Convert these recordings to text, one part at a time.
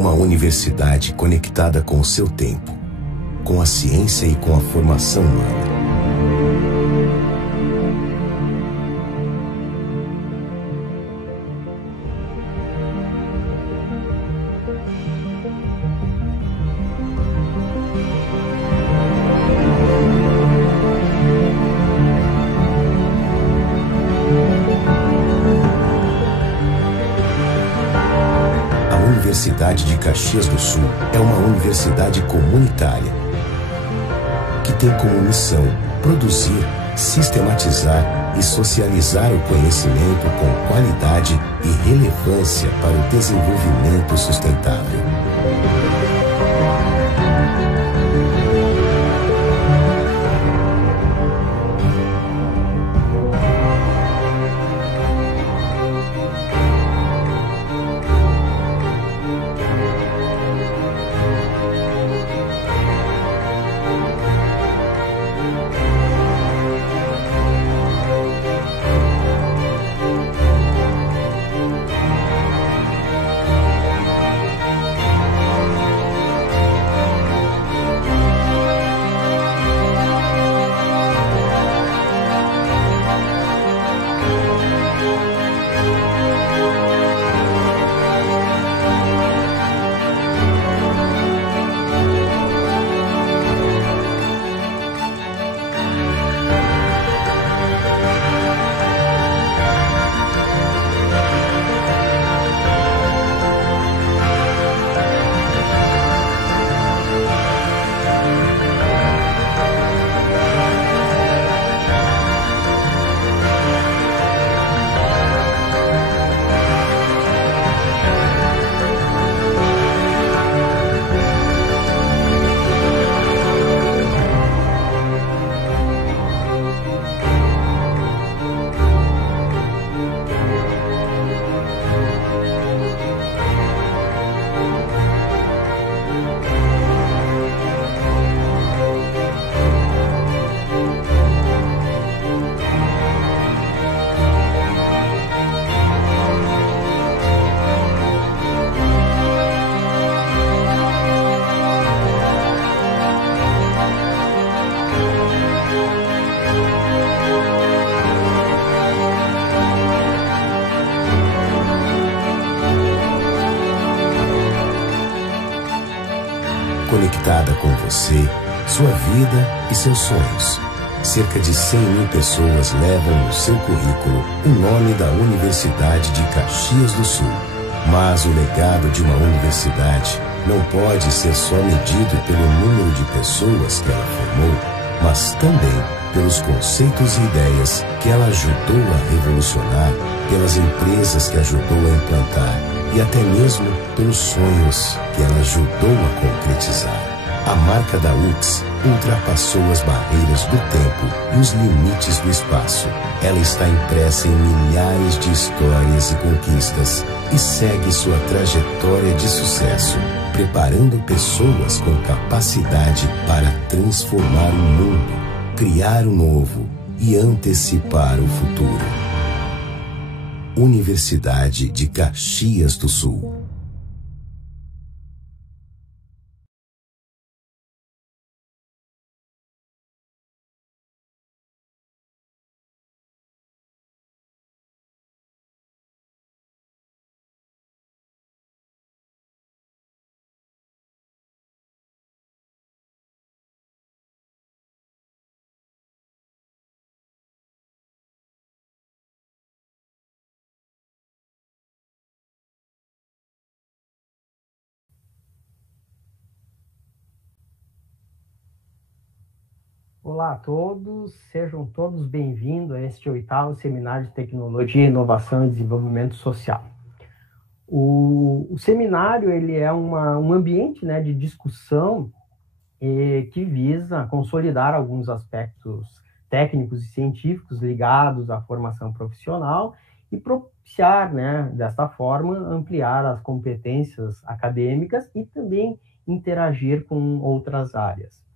Uma universidade conectada com o seu tempo, com a ciência e com a formação humana. A Universidade de Caxias do Sul é uma universidade comunitária que tem como missão produzir, sistematizar e socializar o conhecimento com qualidade e relevância para o desenvolvimento sustentável. Conectada com você, sua vida e seus sonhos. Cerca de 100.000 pessoas levam no seu currículo o nome da Universidade de Caxias do Sul. Mas o legado de uma universidade não pode ser só medido pelo número de pessoas que ela formou, mas também pelos conceitos e ideias que ela ajudou a revolucionar, pelas empresas que ajudou a implantar e até mesmo pelos sonhos que ela ajudou a concretizar. A marca da UX ultrapassou as barreiras do tempo e os limites do espaço. Ela está impressa em milhares de histórias e conquistas e segue sua trajetória de sucesso, preparando pessoas com capacidade para transformar o mundo, criar o novo e antecipar o futuro. Universidade de Caxias do Sul. Olá a todos, sejam todos bem-vindos a este 8º Seminário de Tecnologia, Inovação e Desenvolvimento Social. O seminário ele é um ambiente, né, de discussão que visa consolidar alguns aspectos técnicos e científicos ligados à formação profissional e propiciar, né, desta forma, ampliar as competências acadêmicas e também interagir com outras áreas.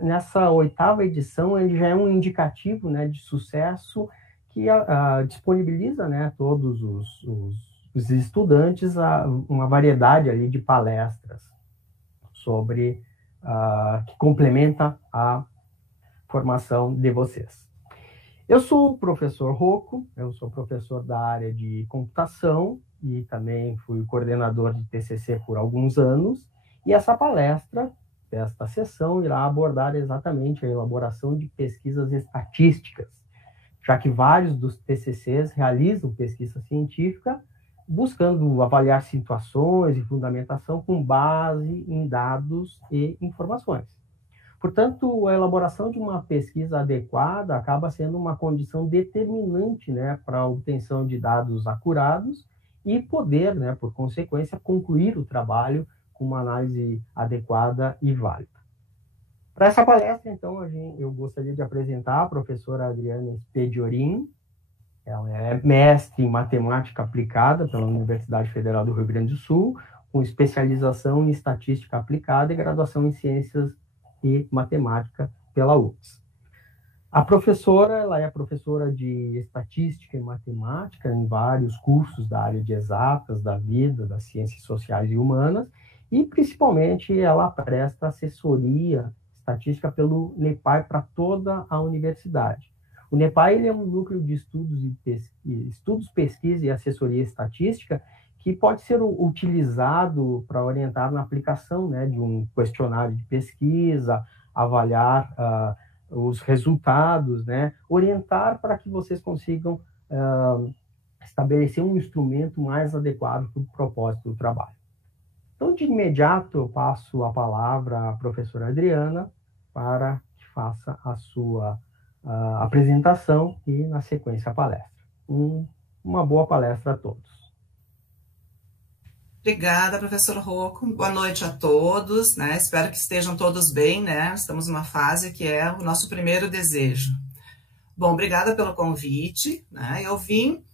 Nessa 8ª edição, ele já é um indicativo, né, de sucesso que disponibiliza, né, todos os os estudantes uma variedade ali de palestras sobre que complementa a formação de vocês. Eu sou o professor Rocco, eu sou professor da área de computação e também fui coordenador de TCC por alguns anos, e essa palestra, esta sessão, irá abordar exatamente a elaboração de pesquisas estatísticas, já que vários dos TCCs realizam pesquisa científica buscando avaliar situações e fundamentação com base em dados e informações. Portanto, a elaboração de uma pesquisa adequada acaba sendo uma condição determinante, né, para a obtenção de dados acurados e poder, né, por consequência, concluir o trabalho com uma análise adequada e válida. Para essa palestra, então, eu gostaria de apresentar a professora Adriana Spediorin. Ela é mestre em matemática aplicada pela Universidade Federal do Rio Grande do Sul, com especialização em estatística aplicada e graduação em ciências e matemática pela UFRGS. A professora, ela é professora de estatística e matemática em vários cursos da área de exatas, da vida, das ciências sociais e humanas, e principalmente ela presta assessoria estatística pelo NEPAI para toda a universidade. O NEPAI ele é um núcleo de estudos, pesquisa e assessoria estatística que pode ser utilizado para orientar na aplicação, né, de um questionário de pesquisa, avaliar os resultados, né, orientar para que vocês consigam estabelecer um instrumento mais adequado para o propósito do trabalho. Então, de imediato, eu passo a palavra à professora Adriana para que faça a sua apresentação e, na sequência, a palestra. Uma boa palestra a todos. Obrigada, professor Rocco. Boa noite a todos, né? Espero que estejam todos bem, né? Estamos numa fase que é o nosso primeiro desejo. Bom, obrigada pelo convite, né? Eu vim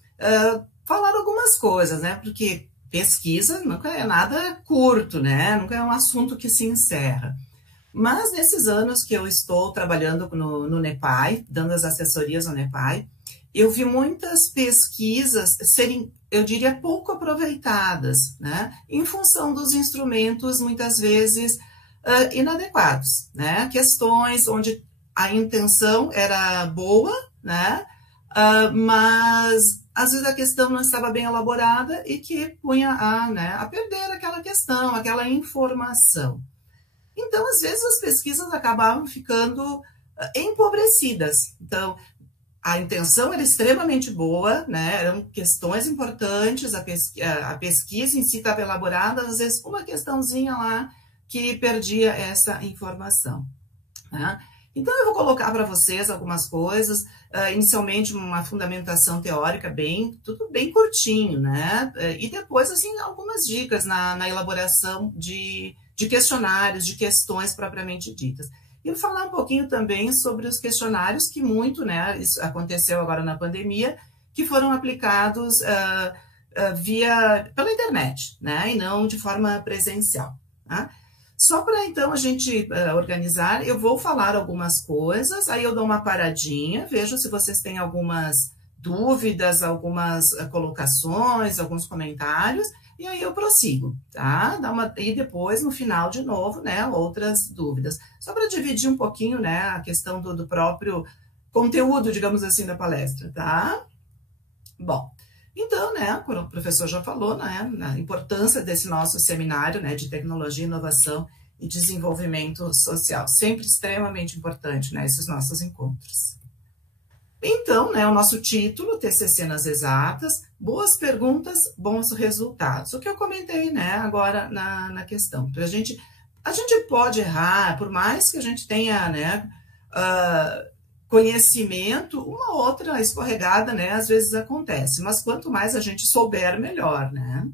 falar algumas coisas, né? Porque pesquisa nunca é nada curto, né? Nunca é um assunto que se encerra. Mas nesses anos que eu estou trabalhando no NEPAI, dando as assessorias ao NEPAI, eu vi muitas pesquisas serem, eu diria, pouco aproveitadas, né? Em função dos instrumentos, muitas vezes, inadequados, né? Questões onde a intenção era boa, né? Mas, às vezes, a questão não estava bem elaborada e que punha a perder aquela questão, aquela informação. Então, às vezes, as pesquisas acabavam ficando empobrecidas. Então, a intenção era extremamente boa, né? Eram questões importantes, a pesquisa em si estava elaborada, às vezes uma questãozinha lá que perdia essa informação, né? Então, eu vou colocar para vocês algumas coisas, inicialmente uma fundamentação teórica tudo bem curtinho, né? E depois, assim, algumas dicas na elaboração de questionários, de questões propriamente ditas. E vou falar um pouquinho também sobre os questionários que muito, né, isso aconteceu agora na pandemia, que foram aplicados pela internet, né, e não de forma presencial, tá? Só para, então, a gente organizar, eu vou falar algumas coisas, aí eu dou uma paradinha, vejo se vocês têm algumas dúvidas, algumas colocações, alguns comentários, e aí eu prossigo, tá? E depois, no final, de novo, né, outras dúvidas. Só para dividir um pouquinho, né, a questão do próprio conteúdo, digamos assim, da palestra, tá? Bom, então, né, o professor já falou, né, a importância desse nosso seminário, né, de tecnologia, inovação e desenvolvimento social. Sempre extremamente importante, né, esses nossos encontros. Então, né, o nosso título, TCC nas exatas, boas perguntas, bons resultados. O que eu comentei, né, agora na questão. Então, a gente pode errar, por mais que a gente tenha, né, conhecimento, uma outra escorregada, né, às vezes acontece, mas quanto mais a gente souber, melhor, né?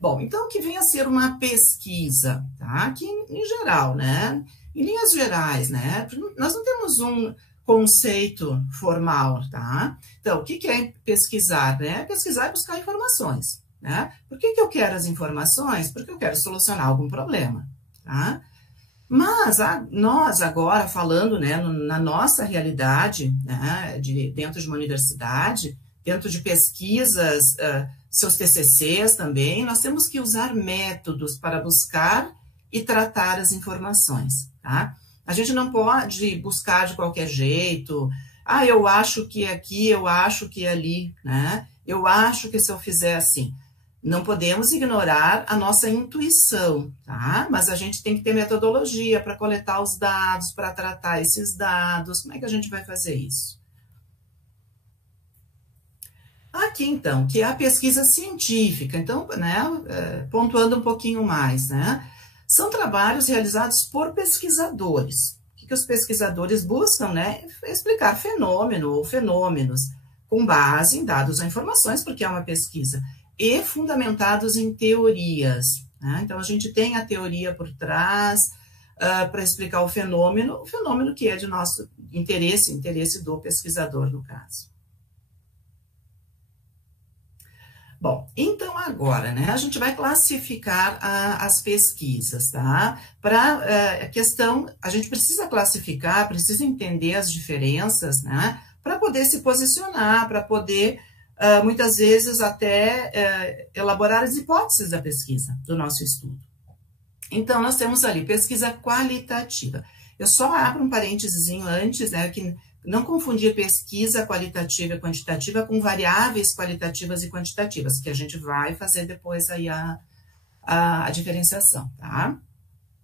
Bom, então, que venha a ser uma pesquisa, tá? Aqui em geral, né? Em linhas gerais, né? Nós não temos um conceito formal, tá? Então, o que é pesquisar, né? Pesquisar é buscar informações, né? Por que eu quero as informações? Porque eu quero solucionar algum problema, tá? Mas nós agora, falando, né, na nossa realidade, né, dentro de uma universidade, dentro de pesquisas, seus TCCs também, nós temos que usar métodos para buscar e tratar as informações, tá? A gente não pode buscar de qualquer jeito, eu acho que é aqui, eu acho que é ali, né? Eu acho que se eu fizer assim. Não podemos ignorar a nossa intuição, tá? Mas a gente tem que ter metodologia para coletar os dados, para tratar esses dados. Como é que a gente vai fazer isso? Aqui, então, que é a pesquisa científica. Então, né, pontuando um pouquinho mais, né? São trabalhos realizados por pesquisadores. O que os pesquisadores buscam, né? Explicar fenômeno ou fenômenos com base em dados ou informações, porque é uma pesquisa, e fundamentados em teorias, né? Então, a gente tem a teoria por trás para explicar o fenômeno que é de nosso interesse do pesquisador, no caso. Bom, então agora, né, a gente vai classificar as pesquisas, tá? Para a questão, a gente precisa classificar, precisa entender as diferenças, né? Para poder se posicionar, para poder, muitas vezes, até elaborar as hipóteses da pesquisa, do nosso estudo. Então, nós temos ali pesquisa qualitativa. Eu só abro um parênteses antes, né, que não confundir pesquisa qualitativa e quantitativa com variáveis qualitativas e quantitativas, que a gente vai fazer depois aí a diferenciação, tá?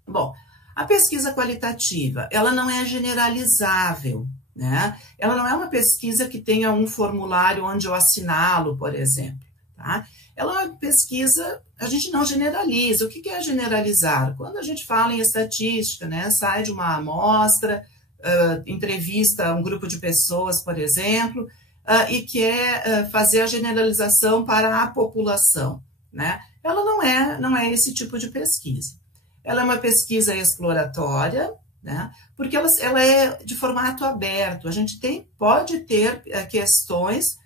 Bom, a pesquisa qualitativa, ela não é generalizável, né? Ela não é uma pesquisa que tenha um formulário onde eu assinalo, por exemplo, tá? Ela é uma pesquisa, a gente não generaliza. O que é generalizar? Quando a gente fala em estatística, né? Sai de uma amostra, entrevista um grupo de pessoas, por exemplo, e quer fazer a generalização para a população, né? Ela não é esse tipo de pesquisa. Ela é uma pesquisa exploratória, né? Porque ela é de formato aberto. A gente pode ter questões,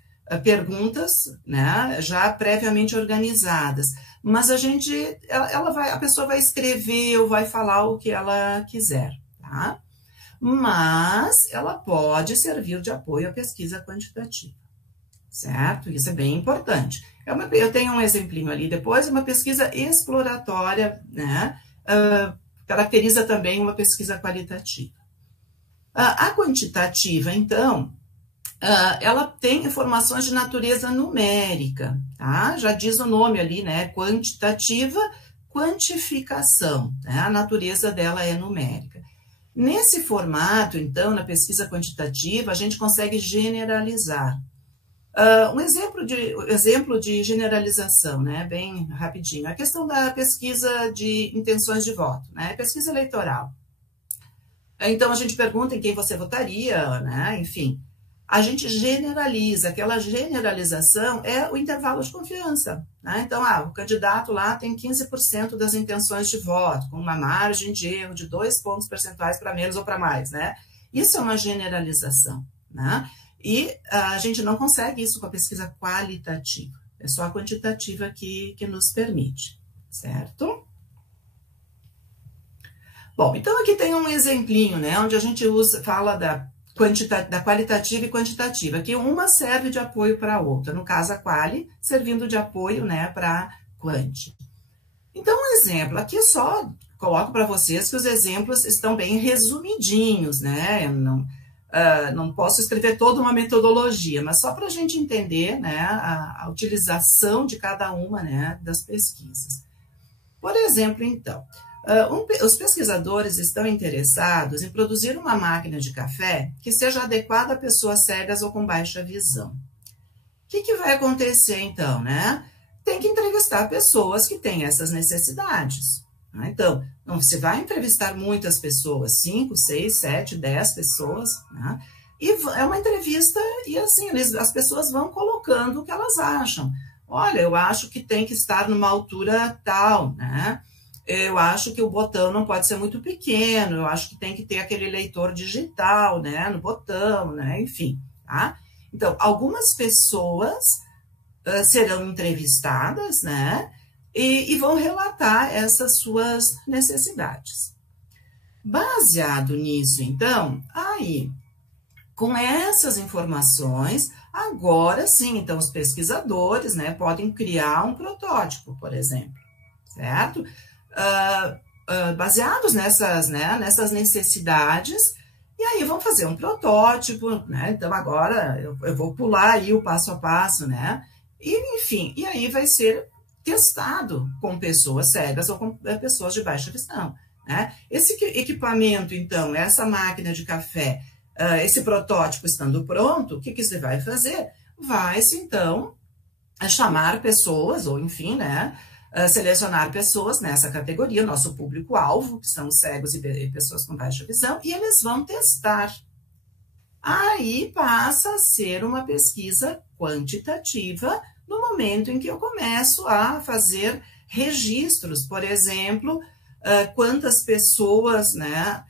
perguntas, né? Já previamente organizadas, mas a pessoa vai escrever ou vai falar o que ela quiser, tá? Mas ela pode servir de apoio à pesquisa quantitativa, certo? Isso é bem importante. Eu tenho um exemplinho ali depois, uma pesquisa exploratória, né? Caracteriza também uma pesquisa qualitativa. A quantitativa, então, ela tem informações de natureza numérica, tá? Já diz o nome ali, né? Quantitativa, quantificação, né? A natureza dela é numérica. Nesse formato, então, na pesquisa quantitativa, a gente consegue generalizar. Um exemplo de generalização, né, bem rapidinho, a questão da pesquisa de intenções de voto, né, pesquisa eleitoral. Então, a gente pergunta em quem você votaria, né, enfim, a gente generaliza, aquela generalização é o intervalo de confiança, né, então, o candidato lá tem 15% das intenções de voto, com uma margem de erro de 2 pontos percentuais para menos ou para mais, né, isso é uma generalização, né. E a gente não consegue isso com a pesquisa qualitativa. É só a quantitativa que nos permite, certo? Bom, então aqui tem um exemplinho, né? Onde a gente fala da qualitativa e quantitativa, que uma serve de apoio para a outra. No caso, a quali servindo de apoio, né, para a quanti. Então, um exemplo. Aqui só coloco para vocês que os exemplos estão bem resumidinhos, né? Não posso escrever toda uma metodologia, mas só para a gente entender, né, a utilização de cada uma, né, das pesquisas. Por exemplo, então, os pesquisadores estão interessados em produzir uma máquina de café que seja adequada a pessoas cegas ou com baixa visão. O que vai acontecer, então, né? Tem que entrevistar pessoas que têm essas necessidades. Então, não se vai entrevistar muitas pessoas, 5, 6, 7, 10 pessoas, né? E é uma entrevista e assim, as pessoas vão colocando o que elas acham. Olha, eu acho que tem que estar numa altura tal, né? Eu acho que o botão não pode ser muito pequeno, eu acho que tem que ter aquele leitor digital, né, no botão, né, enfim, tá? Então, algumas pessoas serão entrevistadas, né, e vão relatar essas suas necessidades. Baseado nisso, então, aí, com essas informações, Agora sim, então os pesquisadores, né, podem criar um protótipo, por exemplo, certo? Baseados nessas necessidades, e aí vão fazer um protótipo, né? Então agora eu vou pular aí o passo a passo, né? E enfim, e aí vai ser testado com pessoas cegas ou com pessoas de baixa visão, né? Esse equipamento, então, essa máquina de café, esse protótipo estando pronto, o que você vai fazer? Vai-se, então, chamar pessoas, ou enfim, né, selecionar pessoas nessa categoria, nosso público-alvo, que são cegos e pessoas com baixa visão, e eles vão testar. Aí passa a ser uma pesquisa quantitativa no momento em que eu começo a fazer registros, por exemplo, quantas pessoas, né,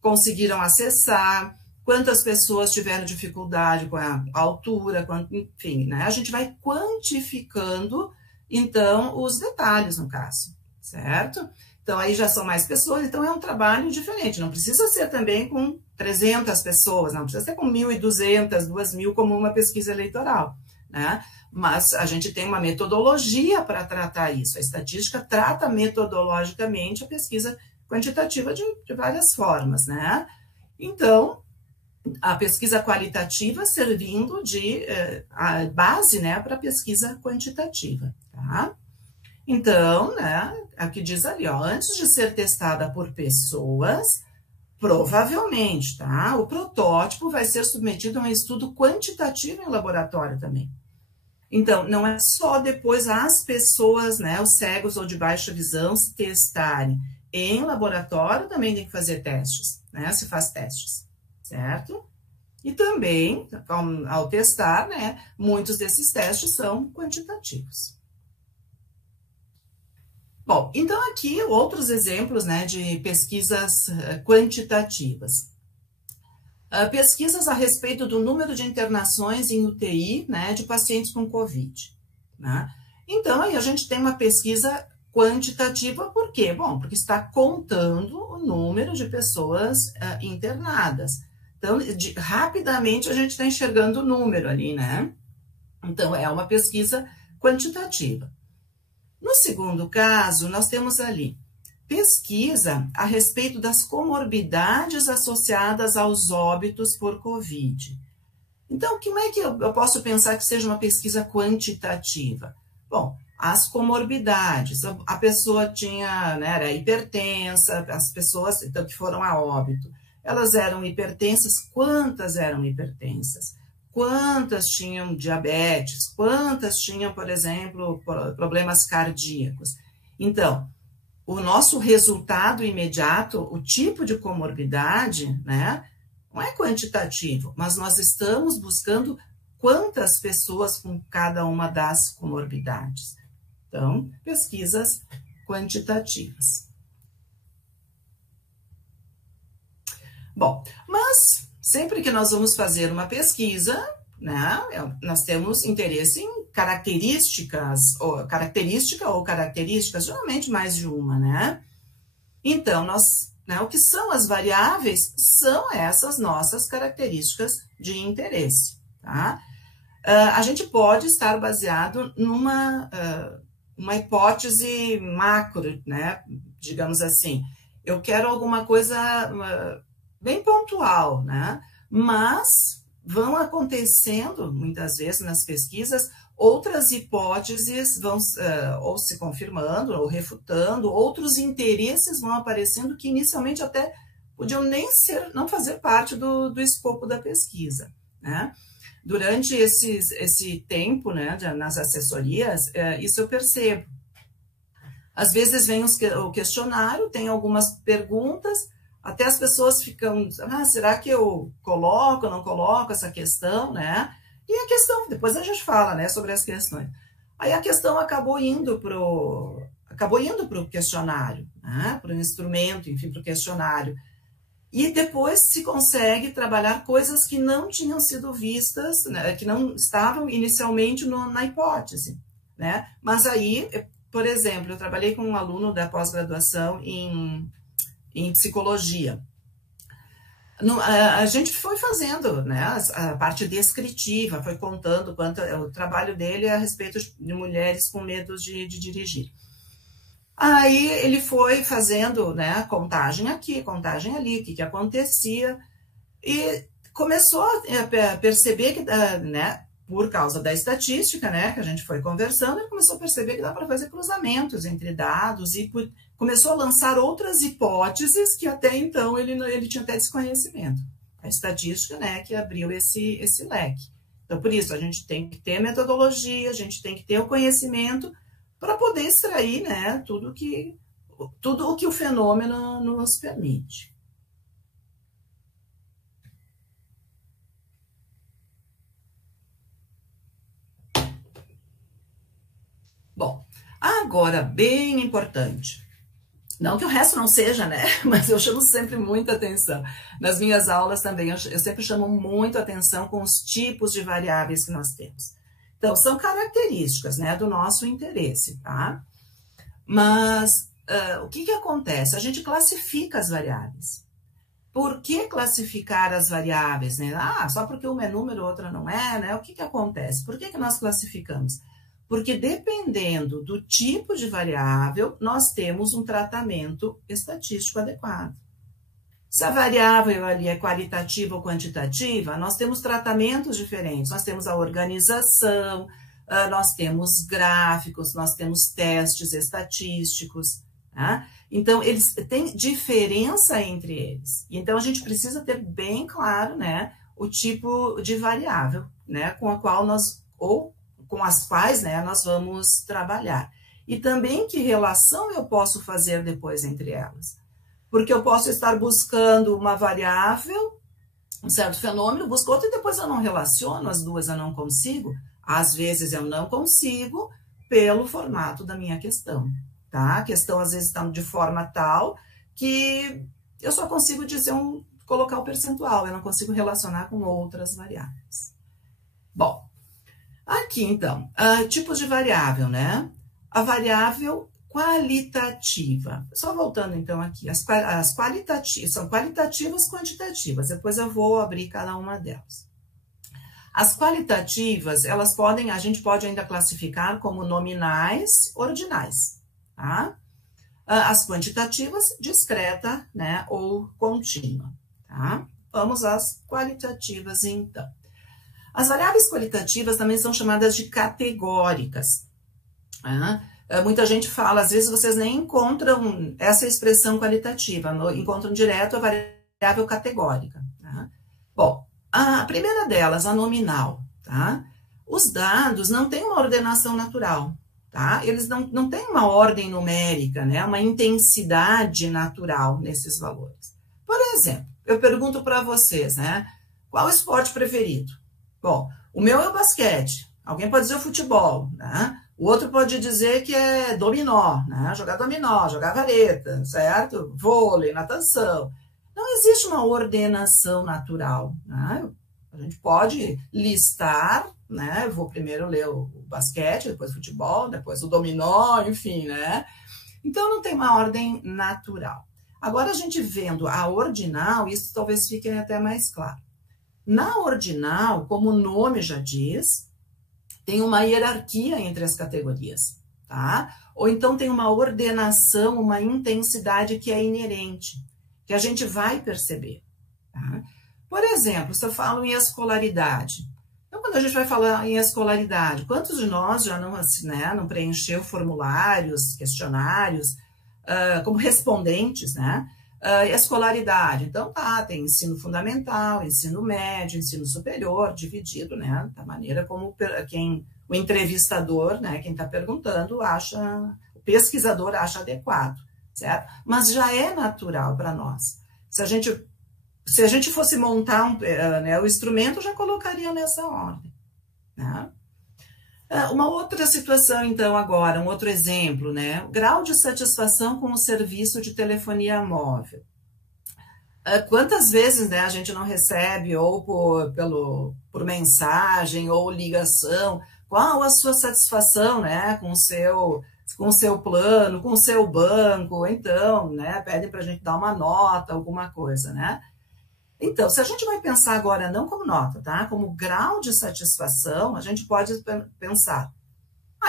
conseguiram acessar, quantas pessoas tiveram dificuldade com a altura, enfim, né? A gente vai quantificando, então, os detalhes no caso, certo? Então, aí já são mais pessoas, então é um trabalho diferente, não precisa ser também com 300 pessoas, não precisa ser com 1.200, 2.000, como uma pesquisa eleitoral, né? Mas a gente tem uma metodologia para tratar isso, a estatística trata metodologicamente a pesquisa quantitativa de várias formas, né? Então, a pesquisa qualitativa servindo de a base, né, para a pesquisa quantitativa, tá? Então, né, aqui diz ali, ó, antes de ser testada por pessoas, provavelmente, tá? O protótipo vai ser submetido a um estudo quantitativo em laboratório também. Então, não é só depois as pessoas, né, os cegos ou de baixa visão se testarem. Em laboratório também tem que fazer testes, né? Se faz testes, certo? E também, ao testar, né, muitos desses testes são quantitativos. Bom, então aqui outros exemplos, né, de pesquisas quantitativas. Pesquisas a respeito do número de internações em UTI, né, de pacientes com COVID, né? Então, aí a gente tem uma pesquisa quantitativa, por quê? Bom, porque está contando o número de pessoas internadas. Então, rapidamente a gente está enxergando o número ali, né? Então, é uma pesquisa quantitativa. No segundo caso, nós temos ali pesquisa a respeito das comorbidades associadas aos óbitos por COVID. Então, como é que eu posso pensar que seja uma pesquisa quantitativa? Bom, as comorbidades, a pessoa tinha, né, era hipertensa, as pessoas então, que foram a óbito, elas eram hipertensas, quantas eram hipertensas? Quantas tinham diabetes? Quantas tinham, por exemplo, problemas cardíacos? Então, o nosso resultado imediato, o tipo de comorbidade, né, não é quantitativo, mas nós estamos buscando quantas pessoas com cada uma das comorbidades. Então, pesquisas quantitativas. Bom, mas sempre que nós vamos fazer uma pesquisa, né, nós temos interesse em característica ou características, geralmente mais de uma, né? Então, o que são as variáveis são essas nossas características de interesse, tá? A gente pode estar baseado numa uma hipótese macro, né? Digamos assim, eu quero alguma coisa bem pontual, né? Mas vão acontecendo, muitas vezes, nas pesquisas, outras hipóteses vão ou se confirmando ou refutando, outros interesses vão aparecendo que inicialmente até podiam não fazer parte do escopo da pesquisa, né? Durante esse tempo, né, nas assessorias, isso eu percebo. Às vezes vem o questionário, tem algumas perguntas, até as pessoas ficam, será que eu coloco ou não coloco essa questão, né? E a questão, depois a gente fala, né, sobre as questões. Aí a questão acabou indo pro questionário, né, para o instrumento, enfim, para o questionário. E depois se consegue trabalhar coisas que não tinham sido vistas, né, que não estavam inicialmente na hipótese, né? Mas aí, por exemplo, eu trabalhei com um aluno da pós-graduação em psicologia. A gente foi fazendo, né, a parte descritiva, foi contando quanto o trabalho dele é a respeito de mulheres com medo de dirigir. Aí ele foi fazendo, né, contagem aqui, contagem ali, o que acontecia, e começou a perceber que, né, por causa da estatística, né, que a gente foi conversando, ele começou a perceber que dá para fazer cruzamentos entre dados e começou a lançar outras hipóteses que até então ele tinha até desconhecimento. A estatística, né, que abriu esse leque. Então, por isso, a gente tem que ter metodologia, a gente tem que ter o conhecimento para poder extrair, né, tudo o que o fenômeno nos permite. Bom, agora, bem importante, não que o resto não seja, né, mas eu chamo sempre muita atenção. Nas minhas aulas também, eu sempre chamo muito atenção com os tipos de variáveis que nós temos. Então, são características, né, do nosso interesse, tá? Mas o que acontece? A gente classifica as variáveis. Por que classificar as variáveis, né? Só porque uma é número, outra não é, né? O que acontece? Por que nós classificamos? Porque dependendo do tipo de variável, nós temos um tratamento estatístico adequado. Se a variável ali é qualitativa ou quantitativa, nós temos tratamentos diferentes. Nós temos a organização, nós temos gráficos, nós temos testes estatísticos, tá? Então, eles têm diferença entre eles. Então, a gente precisa ter bem claro, né, o tipo de variável, né, com a qual ou com as quais, né, nós vamos trabalhar. E também que relação eu posso fazer depois entre elas. Porque eu posso estar buscando uma variável, um certo fenômeno, busco outra e depois eu não relaciono as duas, eu não consigo. Às vezes eu não consigo pelo formato da minha questão, tá? A questão às vezes está de forma tal que eu só consigo dizer colocar o percentual, eu não consigo relacionar com outras variáveis. Bom, aqui então, tipos de variável, né? A variável qualitativa. Só voltando então aqui, as qualitativas, são qualitativas e quantitativas, depois eu vou abrir cada uma delas. As qualitativas, a gente pode ainda classificar como nominais, ordinais, tá? As quantitativas, discreta, né, ou contínua, tá? Vamos às qualitativas então. As variáveis qualitativas também são chamadas de categóricas, tá? Muita gente fala, às vezes vocês nem encontram essa expressão qualitativa, encontram direto a variável categórica, tá? Bom, a primeira delas, a nominal, tá? Os dados não têm uma ordenação natural, tá? Eles não têm uma ordem numérica, né? Uma intensidade natural nesses valores. Por exemplo, eu pergunto para vocês, né? Qual o esporte preferido? Bom, o meu é o basquete, alguém pode dizer o futebol, né? O outro pode dizer que é dominó, né? Jogar dominó, jogar vareta, certo? Vôlei, natação. Não existe uma ordenação natural, né? A gente pode listar, né? Eu vou primeiro ler o basquete, depois o futebol, depois o dominó, enfim, né? Então, não tem uma ordem natural. Agora, a gente vendo a ordinal, isso talvez fique até mais claro. Na ordinal, como o nome já diz, tem uma hierarquia entre as categorias, tá? Ou então tem uma ordenação, uma intensidade que é inerente, que a gente vai perceber, tá? Por exemplo, se eu falo em escolaridade, então quando a gente vai falar em escolaridade, quantos de nós já não preencheu formulários, questionários, como respondentes, né? Escolaridade, então tem ensino fundamental, ensino médio, ensino superior, dividido, né, da maneira como o entrevistador, né, quem está perguntando, o pesquisador acha adequado, certo? Mas já é natural para nós. Se a gente fosse montar o instrumento, eu já colocaria nessa ordem, né? Uma outra situação, então, agora, um outro exemplo, né? O grau de satisfação com o serviço de telefonia móvel. Quantas vezes, né, a gente não recebe, ou por mensagem, ou ligação, qual a sua satisfação, né, com o seu plano, com o seu banco, então, né, pedem para a gente dar uma nota, alguma coisa, né? Então, se a gente vai pensar agora não como nota, tá? Como grau de satisfação, a gente pode pensar,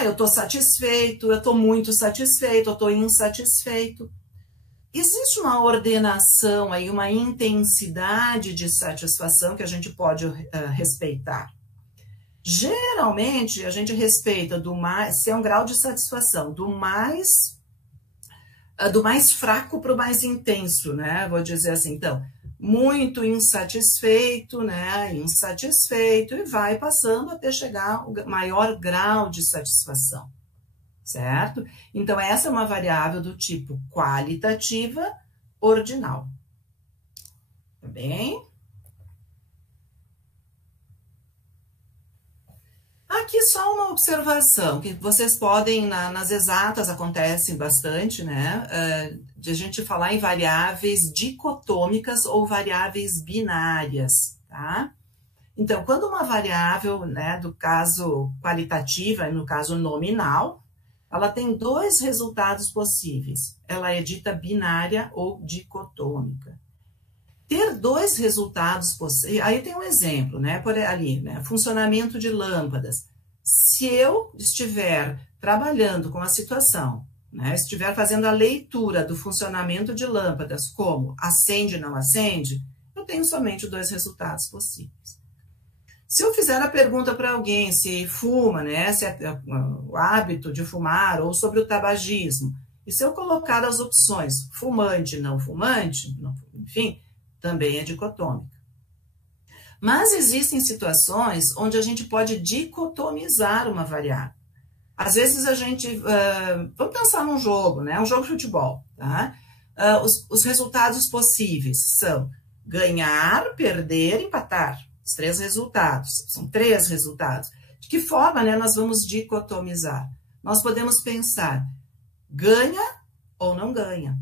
eu estou satisfeito, eu estou muito satisfeito, eu estou insatisfeito. Existe uma ordenação aí, uma intensidade de satisfação que a gente pode respeitar. Geralmente, a gente respeita do mais, se é um grau de satisfação, do mais fraco para o mais intenso, né? Vou dizer assim, então, muito insatisfeito, né? Insatisfeito, e vai passando até chegar ao maior grau de satisfação, certo? Então, essa é uma variável do tipo qualitativa ordinal. Tá bem? Aqui só uma observação, que vocês podem, nas exatas acontece bastante, né? De a gente falar em variáveis dicotômicas ou variáveis binárias, tá? Então, quando uma variável, né, do caso qualitativa, no caso nominal, ela tem dois resultados possíveis. Ela é dita binária ou dicotômica. Ter dois resultados possíveis, aí tem um exemplo, né, por ali, né, funcionamento de lâmpadas. Se eu estiver trabalhando com a situação, né, estiver fazendo a leitura do funcionamento de lâmpadas, como acende, não acende, eu tenho somente dois resultados possíveis. Se eu fizer a pergunta para alguém se fuma, né, se é o hábito de fumar, ou sobre o tabagismo, e se eu colocar as opções fumante, não fumante, enfim, também é dicotômica. Mas existem situações onde a gente pode dicotomizar uma variável. Às vezes a gente, vamos pensar num jogo, né? Um jogo de futebol, tá? Os resultados possíveis são ganhar, perder, empatar. Os três resultados, são três resultados. De que forma, né, nós vamos dicotomizar? Nós podemos pensar, ganha ou não ganha,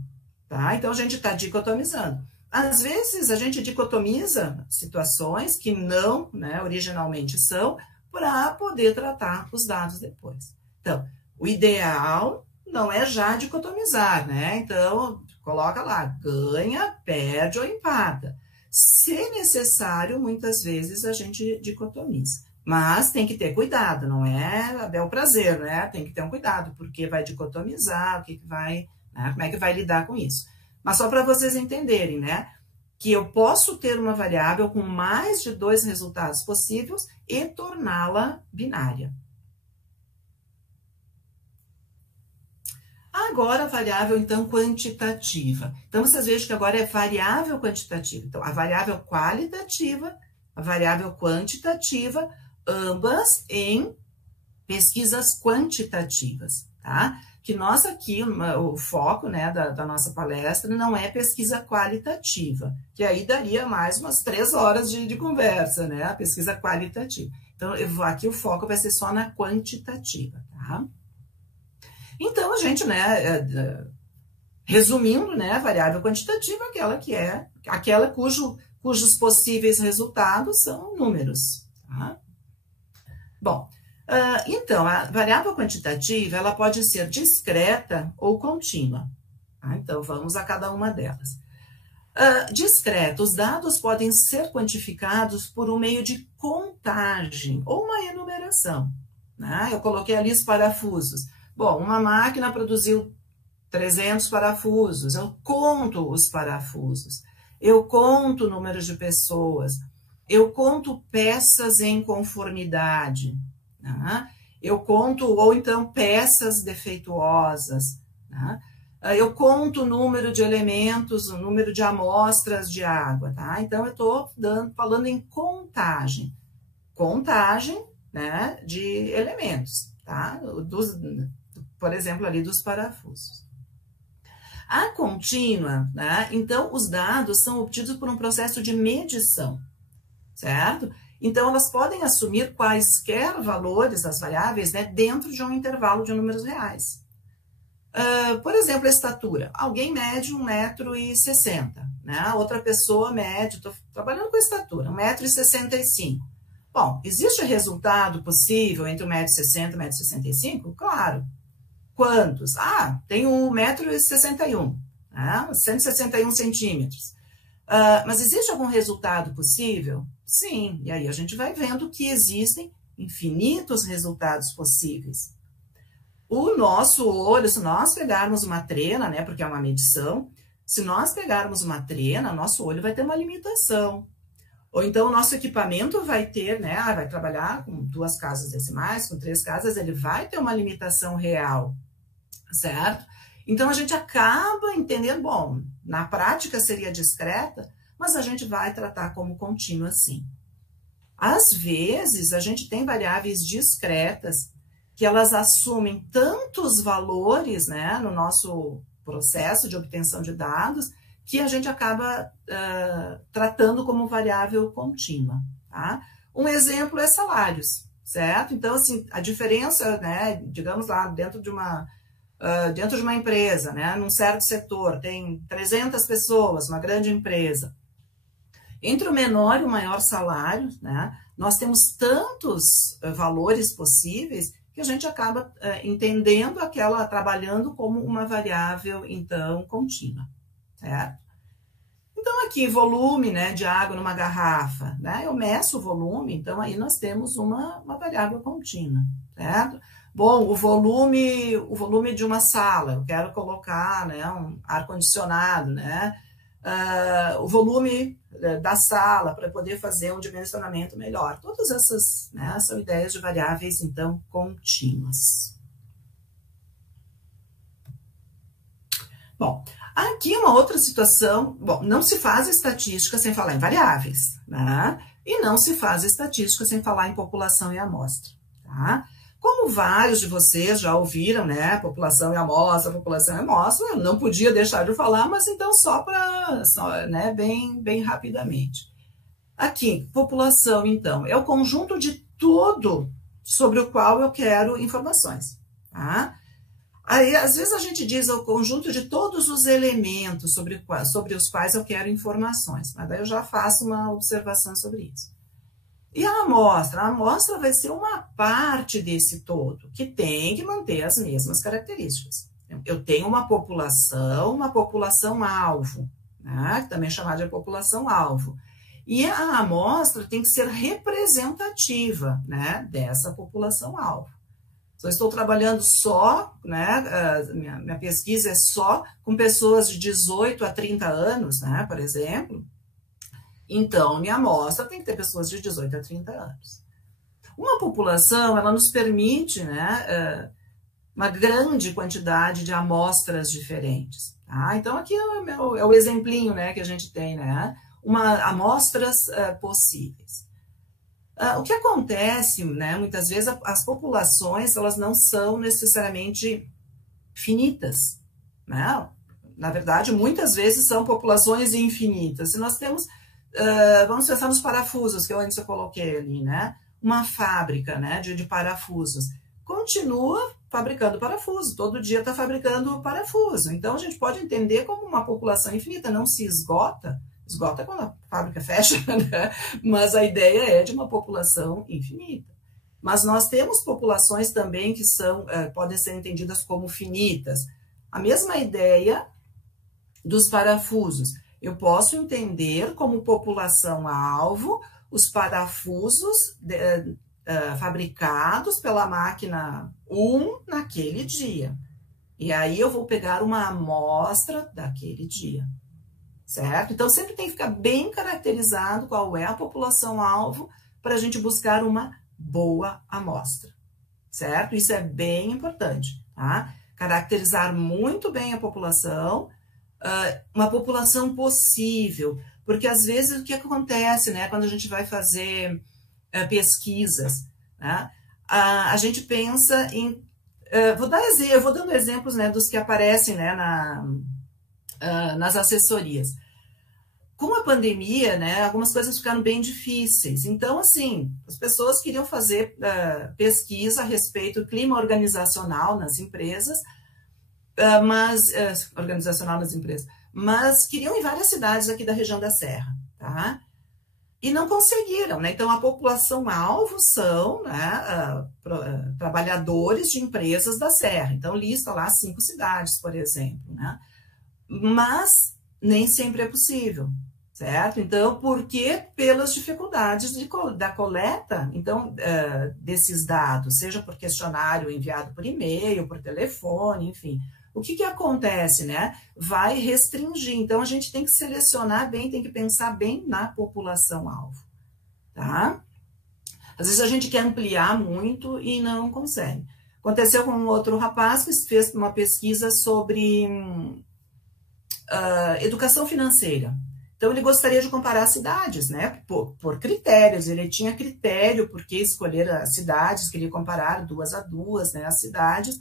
tá? Então a gente está dicotomizando. Às vezes a gente dicotomiza situações que não, né, originalmente são, para poder tratar os dados depois. Então, o ideal não é já dicotomizar, né? Então, coloca lá, ganha, perde ou empata. Se necessário, muitas vezes a gente dicotomiza. Mas tem que ter cuidado, não é bel prazer, né? Tem que ter um cuidado, porque vai dicotomizar, o que vai, né? Como é que vai lidar com isso. Mas só para vocês entenderem, né? Que eu posso ter uma variável com mais de dois resultados possíveis e torná-la binária. Agora, a variável, então, quantitativa. Então, vocês vejam que agora é variável quantitativa. Então, a variável qualitativa, a variável quantitativa, ambas em pesquisas quantitativas, tá? Que nós aqui, o foco, né, da nossa palestra não é pesquisa qualitativa, que aí daria mais umas 3 horas de conversa, né, a pesquisa qualitativa. Então, aqui o foco vai ser só na quantitativa, tá? Então, a gente, né, resumindo, né, a variável quantitativa é aquela cujos possíveis resultados são números, tá? Bom, então, a variável quantitativa, ela pode ser discreta ou contínua. Tá? Então, vamos a cada uma delas. Discreta, os dados podem ser quantificados por um meio de contagem ou uma enumeração. Né? Eu coloquei ali os parafusos. Bom, uma máquina produziu 300 parafusos, eu conto os parafusos, eu conto o número de pessoas, eu conto peças em conformidade, né? Eu conto, ou então peças defeituosas, né? Eu conto o número de elementos, o número de amostras de água, tá? Então, eu estou falando em contagem, né, de elementos, tá? Por exemplo, ali dos parafusos. A contínua, né? Então, os dados são obtidos por um processo de medição, certo? Então, elas podem assumir quaisquer valores das variáveis, né, dentro de um intervalo de números reais. Por exemplo, a estatura. Alguém mede 1,60 m, né? A outra pessoa mede, estou trabalhando com a estatura, 1,65 m. Bom, existe resultado possível entre 1,60 m e 1,65 m? Claro. Quantos? Tenho 1,61 m, né? 161 centímetros. Mas existe algum resultado possível? Sim, e aí a gente vai vendo que existem infinitos resultados possíveis. O nosso olho, se nós pegarmos uma trena, né, porque é uma medição, se nós pegarmos uma trena, nosso olho vai ter uma limitação. Ou então o nosso equipamento vai ter, né, vai trabalhar com 2 casas decimais, com 3 casas, ele vai ter uma limitação real, certo? Então a gente acaba entendendo, bom, na prática seria discreta, mas a gente vai tratar como contínua sim. Às vezes a gente tem variáveis discretas que elas assumem tantos valores, né, no nosso processo de obtenção de dados, que a gente acaba tratando como variável contínua, tá? Um exemplo é salários, certo? Então, assim, a diferença, né, digamos lá, dentro de uma empresa, né, num certo setor, tem 300 pessoas, uma grande empresa. Entre o menor e o maior salário, né, nós temos tantos valores possíveis que a gente acaba entendendo trabalhando como uma variável, então, contínua, certo? Então, aqui, volume, né, de água numa garrafa, né, eu meço o volume, então aí nós temos uma variável contínua, certo? Bom, o volume de uma sala, eu quero colocar, né, um ar-condicionado, né, o volume da sala para poder fazer um dimensionamento melhor. Todas essas, né, são ideias de variáveis, então, contínuas. Bom, aqui uma outra situação, bom, não se faz estatística sem falar em variáveis, né? E não se faz estatística sem falar em população e amostra, tá? Como vários de vocês já ouviram, né, população e amostra, eu não podia deixar de falar, mas então só, né, bem rapidamente. Aqui, população, então, é o conjunto de tudo sobre o qual eu quero informações, tá? Aí, às vezes a gente diz o conjunto de todos os elementos sobre os quais eu quero informações, mas daí eu já faço uma observação sobre isso. E a amostra vai ser uma parte desse todo, que tem que manter as mesmas características. Eu tenho uma população-alvo, né, que também é chamada de população-alvo. E a amostra tem que ser representativa, né, dessa população-alvo. Se eu estou trabalhando só, né, minha pesquisa é só com pessoas de 18 a 30 anos, né, por exemplo, então minha amostra tem que ter pessoas de 18 a 30 anos. Uma população, ela nos permite, né, uma grande quantidade de amostras diferentes. Tá? Então aqui é o exemplinho, né, que a gente tem, né, amostras possíveis. O que acontece, né, muitas vezes as populações, elas não são necessariamente finitas, né? Na verdade, muitas vezes são populações infinitas. Se nós temos, vamos pensar nos parafusos, que eu antes coloquei ali, né? Uma fábrica, né, de parafusos, continua fabricando parafuso, todo dia está fabricando parafuso. Então, a gente pode entender como uma população infinita, não se esgota quando a fábrica fecha, né? Mas a ideia é de uma população infinita. Mas nós temos populações também que podem ser entendidas como finitas. A mesma ideia dos parafusos. Eu posso entender como população-alvo os parafusos fabricados pela máquina 1 naquele dia. E aí eu vou pegar uma amostra daquele dia. Certo? Então, sempre tem que ficar bem caracterizado qual é a população-alvo para a gente buscar uma boa amostra, certo? Isso é bem importante, tá? Caracterizar muito bem a população, uma população possível, porque às vezes o que acontece, né, quando a gente vai fazer pesquisas, né, a gente pensa em... eu vou dando exemplos, né, dos que aparecem, né, nas assessorias. Com a pandemia, né, algumas coisas ficaram bem difíceis. Então, assim, as pessoas queriam fazer pesquisa a respeito do clima organizacional nas empresas, mas queriam em várias cidades aqui da região da Serra, tá? E não conseguiram, né? Então, a população-alvo são, né, trabalhadores de empresas da Serra. Então, lista lá 5 cidades, por exemplo, né? Mas nem sempre é possível, certo? Então, por quê? Pelas dificuldades da coleta, então, desses dados, seja por questionário enviado por e-mail, por telefone, enfim. O que acontece, né? Vai restringir. Então, a gente tem que selecionar bem, tem que pensar bem na população-alvo, tá? Às vezes a gente quer ampliar muito e não consegue. Aconteceu com um outro rapaz que fez uma pesquisa sobre educação financeira. Então, ele gostaria de comparar cidades, né? Por critérios. Ele tinha critério por que escolher as cidades, queria comparar 2 a 2, né? As cidades.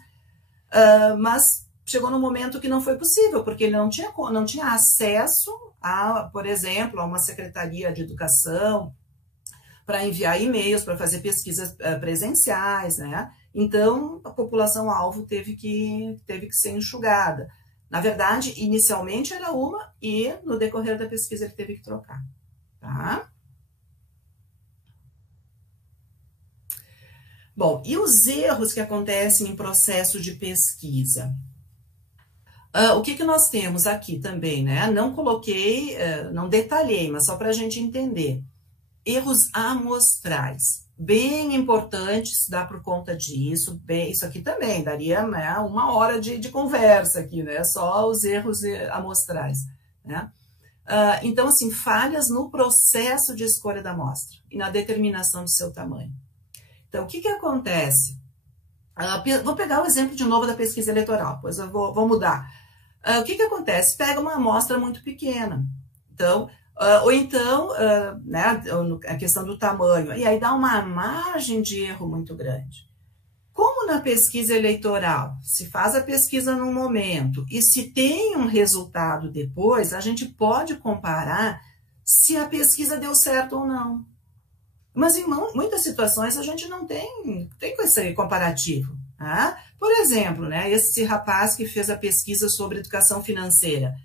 Mas chegou num momento que não foi possível, porque ele não tinha acesso a, por exemplo, a uma secretaria de educação para enviar e-mails, para fazer pesquisas presenciais, né? Então, a população-alvo teve que ser enxugada. Na verdade, inicialmente era uma e no decorrer da pesquisa ele teve que trocar, tá? Bom, e os erros que acontecem em processo de pesquisa? O que nós temos aqui também, né? Não coloquei, não detalhei, mas só para a gente entender. Erros amostrais, bem importantes, dá por conta disso, isso aqui também daria, né, 1 hora de conversa aqui, né? Só os erros amostrais, né? Então, assim, falhas no processo de escolha da amostra e na determinação do seu tamanho. Então, o que acontece? Vou pegar o exemplo de novo da pesquisa eleitoral, depois eu vou mudar. O que acontece? Pega uma amostra muito pequena, então, ou então, né, a questão do tamanho, e aí dá uma margem de erro muito grande. Como na pesquisa eleitoral, se faz a pesquisa num momento e se tem um resultado depois, a gente pode comparar se a pesquisa deu certo ou não. Mas em muitas situações a gente não tem esse comparativo. Tá? Por exemplo, né, esse rapaz que fez a pesquisa sobre educação financeira,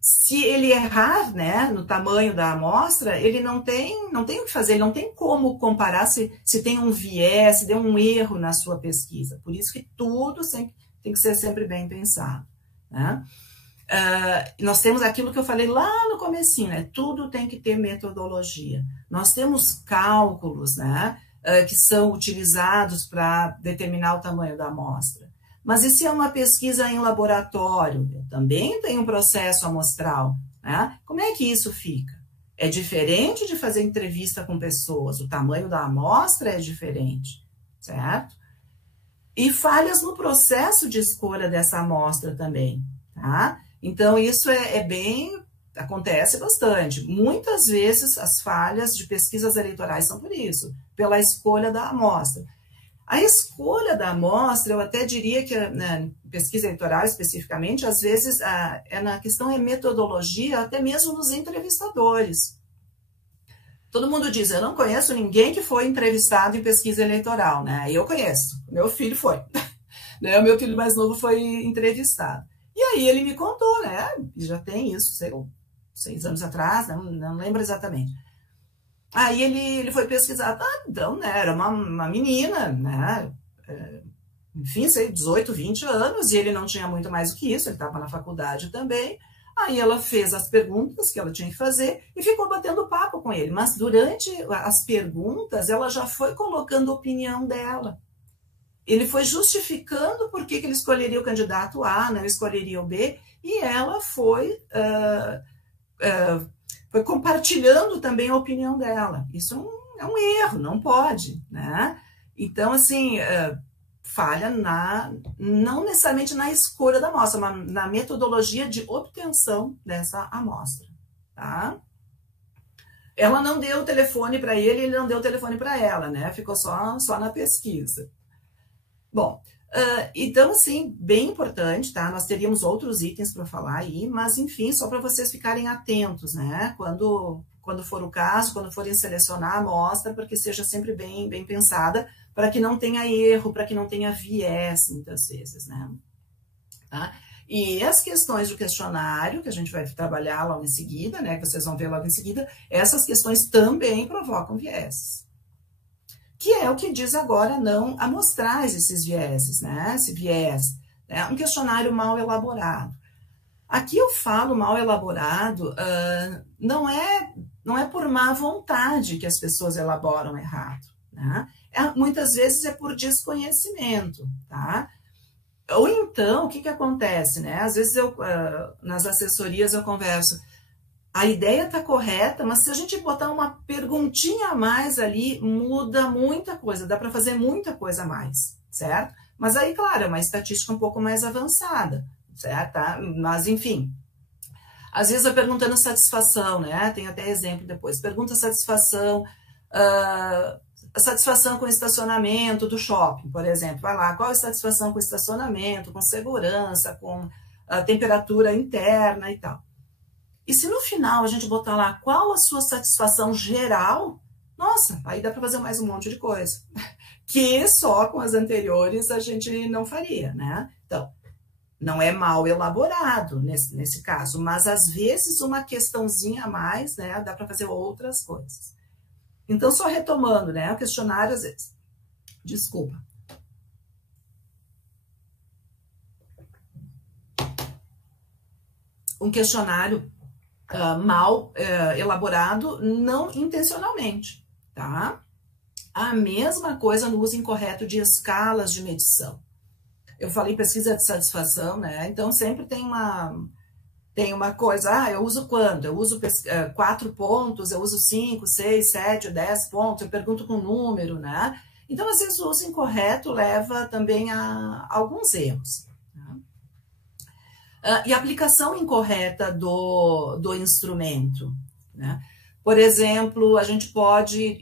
se ele errar, né, no tamanho da amostra, ele não tem o que fazer, ele não tem como comparar se tem um viés, se deu um erro na sua pesquisa. Por isso que tudo tem que ser sempre bem pensado. Né? Nós temos aquilo que eu falei lá no comecinho, né? Tudo tem que ter metodologia. Nós temos cálculos, né, que são utilizados para determinar o tamanho da amostra. Mas e se é uma pesquisa em laboratório? Também tem um processo amostral, né? Como é que isso fica? É diferente de fazer entrevista com pessoas, o tamanho da amostra é diferente, certo? E falhas no processo de escolha dessa amostra também, tá? Então, isso acontece bastante. Muitas vezes as falhas de pesquisas eleitorais são por isso, pela escolha da amostra. A escolha da amostra, eu até diria que na pesquisa eleitoral especificamente, às vezes na questão é metodologia, até mesmo nos entrevistadores. Todo mundo diz, eu não conheço ninguém que foi entrevistado em pesquisa eleitoral, né? Eu conheço, meu filho foi. Né? O meu filho mais novo foi entrevistado. E aí ele me contou, né? Já tem isso, sei lá, 6 anos atrás, não lembro exatamente. Aí ele foi pesquisar, então, né, era uma menina, né, enfim, sei, 18, 20 anos, e ele não tinha muito mais do que isso, ele estava na faculdade também. Aí ela fez as perguntas que ela tinha que fazer e ficou batendo papo com ele. Mas durante as perguntas, ela já foi colocando a opinião dela. Ele foi justificando por que ele escolheria o candidato A, não escolheria o B, e ela foi compartilhando também a opinião dela. Isso é um erro, não pode, né? Então, assim, falha não necessariamente na escolha da amostra, mas na metodologia de obtenção dessa amostra, tá? Ela não deu o telefone para ele não deu o telefone para ela, né? Ficou só na pesquisa. Bom, então, assim, bem importante, tá? Nós teríamos outros itens para falar aí, mas, enfim, só para vocês ficarem atentos, né? Quando for o caso, quando forem selecionar a amostra, para que seja sempre bem pensada, para que não tenha erro, para que não tenha viés, muitas vezes, né? Tá? E as questões do questionário, que a gente vai trabalhar logo em seguida, né? Que vocês vão ver logo em seguida, essas questões também provocam viés. Que é o que diz agora não amostrais esses vieses, né? Esse viés, né? Um questionário mal elaborado. Aqui eu falo mal elaborado, não é por má vontade que as pessoas elaboram errado, né? Muitas vezes é por desconhecimento, tá? Ou então, o que acontece, né? Às vezes nas assessorias eu converso, a ideia está correta, mas se a gente botar uma perguntinha a mais ali, muda muita coisa, dá para fazer muita coisa a mais, certo? Mas aí, claro, é uma estatística um pouco mais avançada, certo? Tá? Mas, enfim, às vezes a perguntando satisfação, né? Tem até exemplo depois. Pergunta satisfação, satisfação com estacionamento do shopping, por exemplo. Vai lá, qual a satisfação com estacionamento, com segurança, com a temperatura interna e tal. E se no final a gente botar lá qual a sua satisfação geral, nossa, aí dá para fazer mais um monte de coisa. Que só com as anteriores a gente não faria, né? Então, não é mal elaborado nesse caso, mas às vezes uma questãozinha a mais, né? Dá para fazer outras coisas. Então, só retomando, né? O questionário, às vezes. Desculpa. Um questionário mal elaborado, não intencionalmente, tá? A mesma coisa no uso incorreto de escalas de medição. Eu falei pesquisa de satisfação, né? Então, sempre tem uma coisa, eu uso quanto? Eu uso 4 pontos, eu uso 5, 6, 7, 10 pontos, eu pergunto com número, né? Então, às vezes, o uso incorreto leva também a alguns erros. E a aplicação incorreta do instrumento, né? Por exemplo, a gente pode,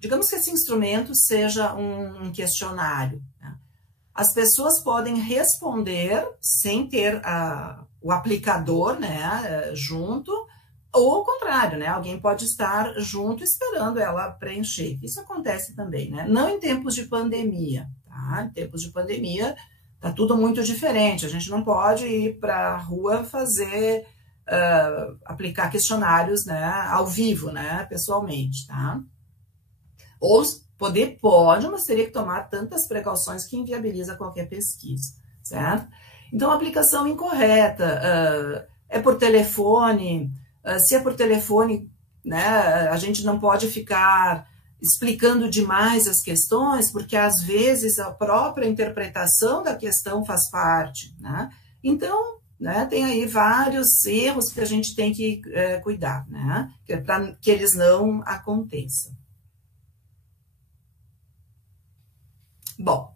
digamos que esse instrumento seja um questionário, né? As pessoas podem responder sem ter o aplicador, né, junto, ou ao contrário, né? Alguém pode estar junto esperando ela preencher. Isso acontece também, né? Não em tempos de pandemia, tá? Em tempos de pandemia, tá tudo muito diferente. A gente não pode ir para a rua fazer, aplicar questionários, né, ao vivo, né, pessoalmente, tá? Ou pode, mas teria que tomar tantas precauções que inviabiliza qualquer pesquisa, certo? Então, a aplicação incorreta, é por telefone, se é por telefone, né, a gente não pode ficar explicando demais as questões, porque às vezes a própria interpretação da questão faz parte, né? Então, né, tem aí vários erros que a gente tem que cuidar, né? Para que eles não aconteçam. Bom,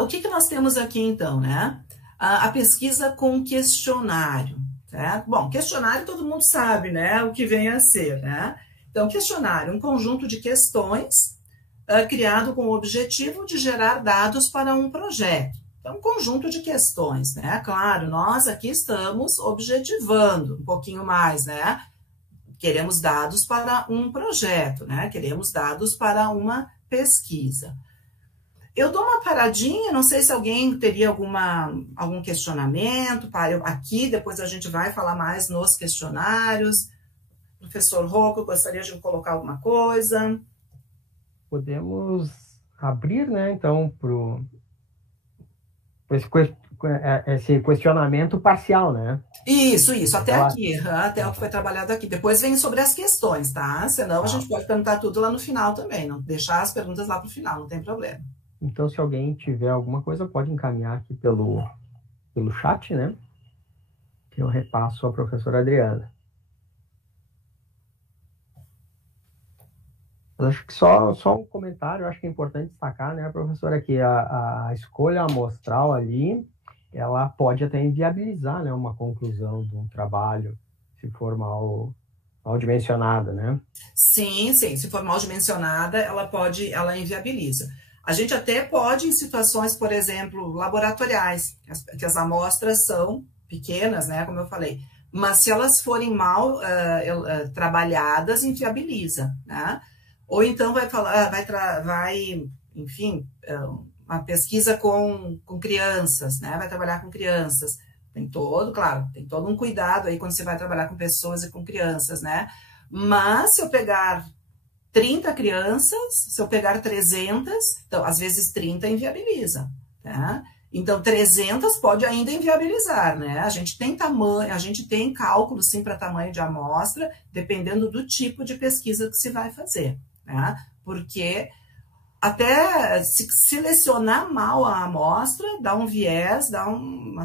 o que nós temos aqui então, né? A pesquisa com questionário, certo? Bom, questionário todo mundo sabe, né? O que vem a ser, né? Então, questionário, um conjunto de questões criado com o objetivo de gerar dados para um projeto. Então, um conjunto de questões, né? Claro, nós aqui estamos objetivando um pouquinho mais, né? Queremos dados para um projeto, né? Queremos dados para uma pesquisa. Eu dou uma paradinha, não sei se alguém teria algum questionamento aqui, depois a gente vai falar mais nos questionários. Professor Rocco, gostaria de colocar alguma coisa? Podemos abrir, né, então, para esse questionamento parcial, né? Isso, até aqui, até o que foi trabalhado aqui. Depois vem sobre as questões, tá? Senão a gente pode perguntar tudo lá no final também, não deixar as perguntas lá para o final, não tem problema. Então, se alguém tiver alguma coisa, pode encaminhar aqui pelo chat, né? Que eu repasso à professora Adriana. Eu acho que só um comentário, eu acho que é importante destacar, né, professora, que a escolha amostral ali, ela pode até inviabilizar, né, uma conclusão de um trabalho, se for mal dimensionada, né? Sim, se for mal dimensionada, ela inviabiliza. A gente até pode, em situações, por exemplo, laboratoriais, que as amostras são pequenas, né, como eu falei, mas se elas forem mal trabalhadas, inviabiliza, né? Ou então enfim, uma pesquisa com crianças, né? Vai trabalhar com crianças. Tem todo um cuidado aí quando você vai trabalhar com pessoas e com crianças, né? Mas se eu pegar 30 crianças, se eu pegar 300, então, às vezes 30 inviabiliza, tá? Então, 300 pode ainda inviabilizar, né? A gente tem tamanho, a gente tem cálculo, sim, para tamanho de amostra, dependendo do tipo de pesquisa que se vai fazer, né? Porque até se selecionar mal a amostra dá um viés, dá um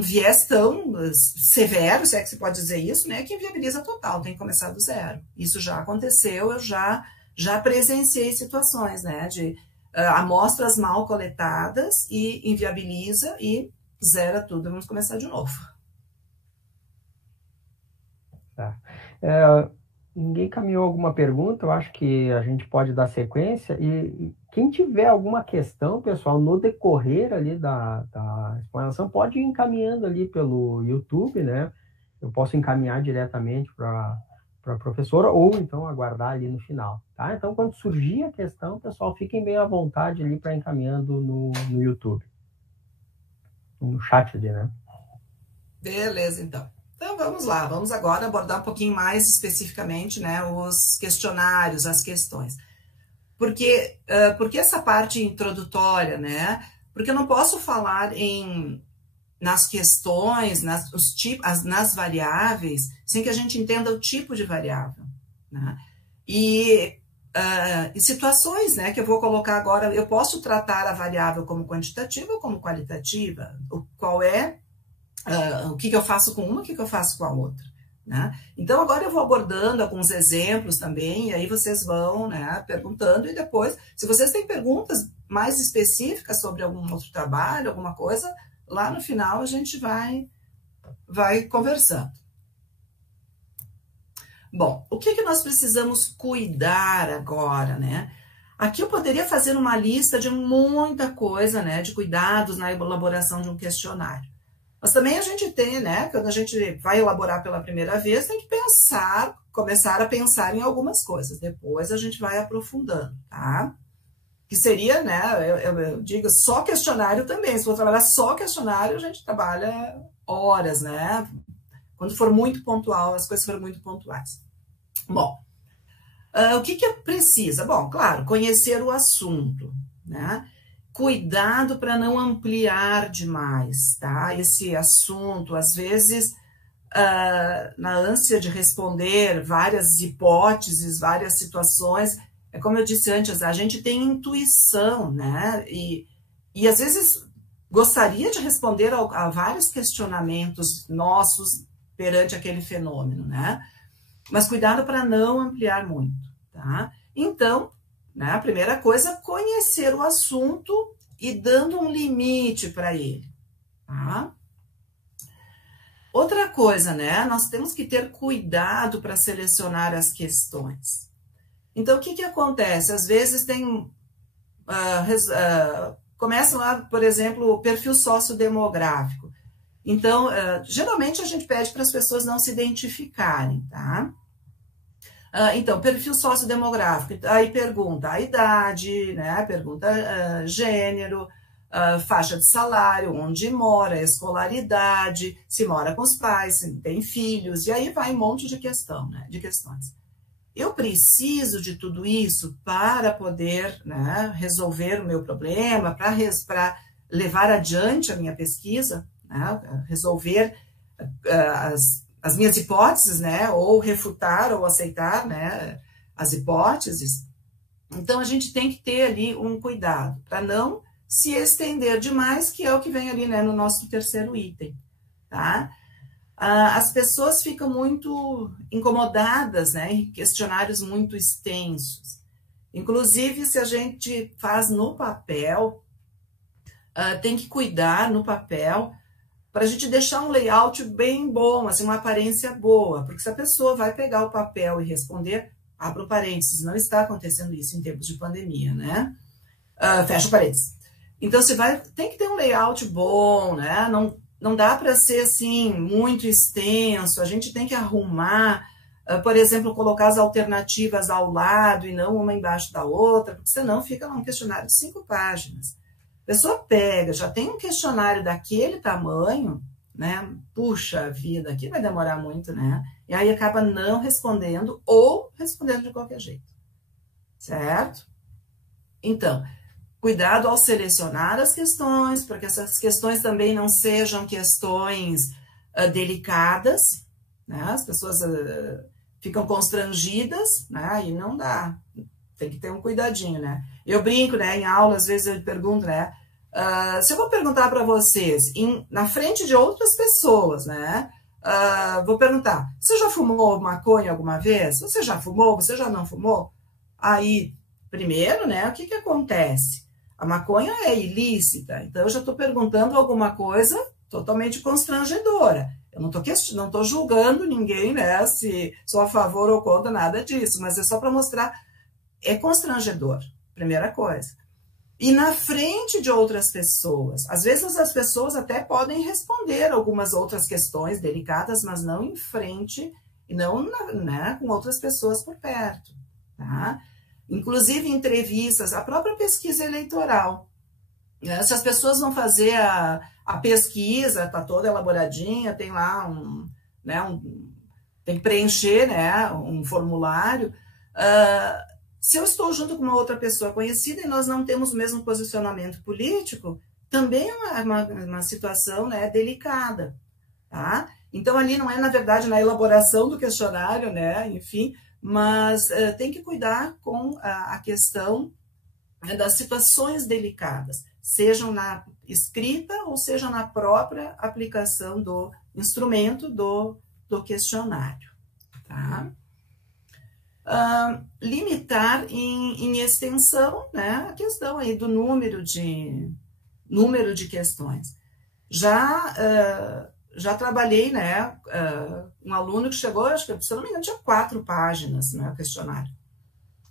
viés tão severo, se é que se pode dizer isso, né? Que inviabiliza total, tem que começar do zero. Isso já aconteceu, eu já presenciei situações, né? De amostras mal coletadas e inviabiliza e zera tudo. Vamos começar de novo. Tá. Ninguém caminhou alguma pergunta, eu acho que a gente pode dar sequência. E quem tiver alguma questão, pessoal, no decorrer ali da explanação, pode ir encaminhando ali pelo YouTube, né? Eu posso encaminhar diretamente para a professora, ou então aguardar ali no final, tá? Então, quando surgir a questão, pessoal, fiquem bem à vontade ali para encaminhando no YouTube. No chat ali, né? Beleza, então. Então, vamos lá. Vamos agora abordar um pouquinho mais especificamente, né, os questionários, as questões. Porque essa parte introdutória, né? Porque eu não posso falar nas questões, nas variáveis, sem que a gente entenda o tipo de variável, né? E situações, né, que eu vou colocar agora, eu posso tratar a variável como quantitativa ou como qualitativa, o que eu faço com uma, o que eu faço com a outra, né? Então, agora eu vou abordando alguns exemplos também, e aí vocês vão, né, perguntando, e depois, se vocês têm perguntas mais específicas sobre algum outro trabalho, alguma coisa, lá no final a gente vai conversando. Bom, o que nós precisamos cuidar agora, né? Aqui eu poderia fazer uma lista de muita coisa, né, de cuidados na elaboração de um questionário. Mas também a gente tem, né, quando a gente vai elaborar pela primeira vez, tem que começar a pensar em algumas coisas. Depois a gente vai aprofundando, tá? Que seria, né, eu digo, só questionário também. Se for trabalhar só questionário, a gente trabalha horas, né? Quando for muito pontual, as coisas forem muito pontuais. Bom, o que precisa? Bom, claro, conhecer o assunto, né? Cuidado para não ampliar demais, tá? Esse assunto, às vezes, na ânsia de responder várias hipóteses, várias situações, é como eu disse antes, a gente tem intuição, né? E às vezes gostaria de responder a vários questionamentos nossos perante aquele fenômeno, né? Mas cuidado para não ampliar muito, tá? Então, né, a primeira coisa, conhecer o assunto e dando um limite para ele, tá? Outra coisa, né, nós temos que ter cuidado para selecionar as questões. Então, o que acontece? Às vezes começa lá, por exemplo, o perfil sociodemográfico. Então, geralmente a gente pede para as pessoas não se identificarem, tá? Então, perfil sociodemográfico, aí pergunta a idade, né? Pergunta gênero, faixa de salário, onde mora, escolaridade, se mora com os pais, se tem filhos, e aí vai um monte de questões. Eu preciso de tudo isso para poder, né, resolver o meu problema, para levar adiante a minha pesquisa, né, resolver as minhas hipóteses, né, ou refutar ou aceitar, né, as hipóteses. Então, a gente tem que ter ali um cuidado para não se estender demais, que é o que vem ali, né, no nosso terceiro item, tá? As pessoas ficam muito incomodadas, né, em questionários muito extensos. Inclusive, se a gente faz no papel, tem que cuidar no papel para a gente deixar um layout bem bom, assim, uma aparência boa, porque se a pessoa vai pegar o papel e responder, abro parênteses, não está acontecendo isso em tempos de pandemia, né? Fecha parênteses. Então, tem que ter um layout bom, né? Não dá para ser, assim, muito extenso, a gente tem que arrumar, por exemplo, colocar as alternativas ao lado e não uma embaixo da outra, porque senão fica um questionário de 5 páginas. A pessoa pega, já tem um questionário daquele tamanho, né? Puxa vida, aqui vai demorar muito, né? E aí acaba não respondendo ou respondendo de qualquer jeito, certo? Então, cuidado ao selecionar as questões, para que essas questões também não sejam questões delicadas, né? As pessoas ficam constrangidas, né? E não dá, tem que ter um cuidadinho, né? Eu brinco, né? Em aula, às vezes eu pergunto, né? Se eu vou perguntar para vocês, na frente de outras pessoas, né? Vou perguntar, você já fumou maconha alguma vez? Você já fumou? Você já não fumou? Aí, primeiro, né? O que acontece? A maconha é ilícita, então eu já estou perguntando alguma coisa totalmente constrangedora. Eu não estou julgando ninguém, né? Se sou a favor ou contra, nada disso, mas é só para mostrar, é constrangedor, primeira coisa. E na frente de outras pessoas. Às vezes as pessoas até podem responder algumas outras questões delicadas, mas não em frente e não, né, com outras pessoas por perto, tá? Inclusive entrevistas, a própria pesquisa eleitoral. Se as pessoas vão fazer a pesquisa, tá toda elaboradinha, tem lá tem que preencher, né, um formulário. Se eu estou junto com uma outra pessoa conhecida e nós não temos o mesmo posicionamento político, também é uma situação, né, delicada, tá? Então, ali não é, na verdade, na elaboração do questionário, né, enfim, mas tem que cuidar com a questão das situações delicadas, sejam na escrita ou seja na própria aplicação do instrumento do questionário, tá? Limitar em extensão, né, a questão aí do número de questões. Já trabalhei, né, um aluno que chegou, acho que, se eu não me engano, tinha 4 páginas, né, o questionário.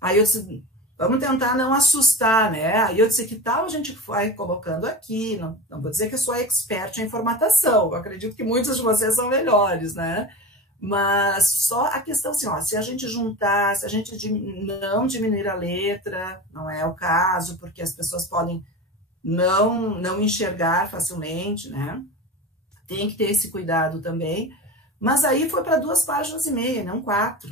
Aí eu disse, vamos tentar não assustar, né? Aí eu disse, que tal a gente vai colocando aqui, não vou dizer que eu sou expert em formatação, eu acredito que muitos de vocês são melhores, né? Mas só a questão assim, ó, se a gente juntar, se a gente não diminuir a letra, não é o caso, porque as pessoas podem não enxergar facilmente, né? Tem que ter esse cuidado também. Mas aí foi para 2,5 páginas, não 4.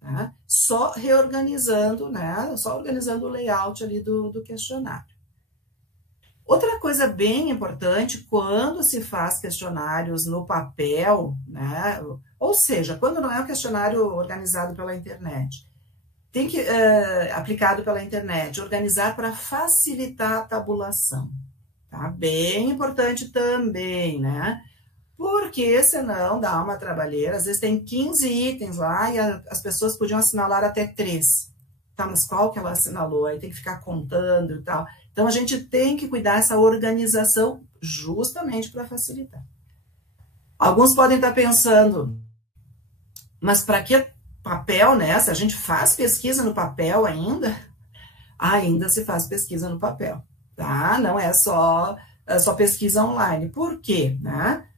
Tá? Só reorganizando, né? Só organizando o layout ali do questionário. Outra coisa bem importante, quando se faz questionários no papel, né? Ou seja, quando não é um questionário organizado pela internet, tem que, aplicado pela internet, organizar para facilitar a tabulação, tá? Bem importante também, né? Porque senão dá uma trabalheira, às vezes tem 15 itens lá e as pessoas podiam assinalar até 3. Tá, mas qual que ela assinalou? Aí tem que ficar contando e tal. Então, a gente tem que cuidar dessa organização justamente para facilitar. Alguns podem estar pensando, mas para que papel, né? Se a gente faz pesquisa no papel ainda se faz pesquisa no papel, tá? Não é só pesquisa online. Por quê, né?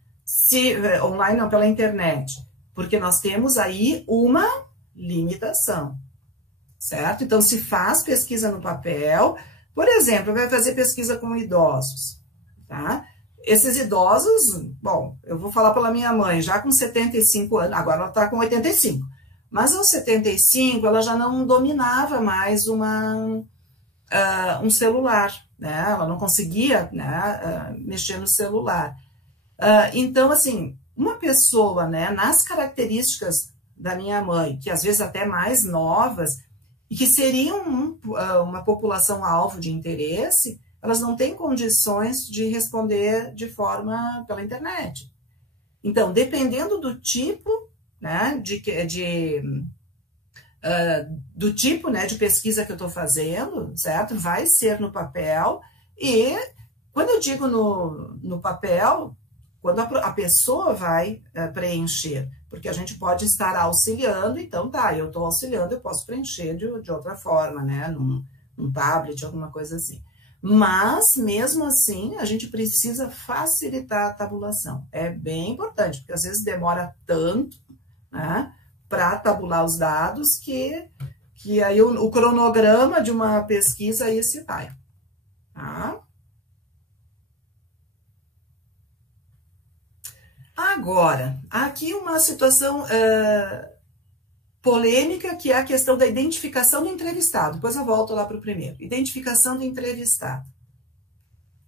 Online não, pela internet. Porque nós temos aí uma limitação, certo? Então, se faz pesquisa no papel, por exemplo, vai fazer pesquisa com idosos, tá? Esses idosos, bom, eu vou falar pela minha mãe, já com 75 anos, agora ela está com 85, mas aos 75 ela já não dominava mais um celular, né? Ela não conseguia, né, mexer no celular. Então, assim, uma pessoa, né, nas características da minha mãe, que às vezes até mais novas, e que seriam uma população alvo de interesse, elas não têm condições de responder de forma pela internet. Então, dependendo do tipo, né, do tipo, né, de pesquisa que eu estou fazendo, certo? Vai ser no papel, e quando eu digo no papel, quando a pessoa vai preencher, porque a gente pode estar auxiliando, então tá, eu estou auxiliando, eu posso preencher de outra forma, né, num tablet, alguma coisa assim. Mas, mesmo assim, a gente precisa facilitar a tabulação. É bem importante, porque às vezes demora tanto, né, para tabular os dados, que aí o cronograma de uma pesquisa aí se vai, tá? Agora, aqui uma situação polêmica, que é a questão da identificação do entrevistado. Depois eu volto lá para o primeiro. Identificação do entrevistado.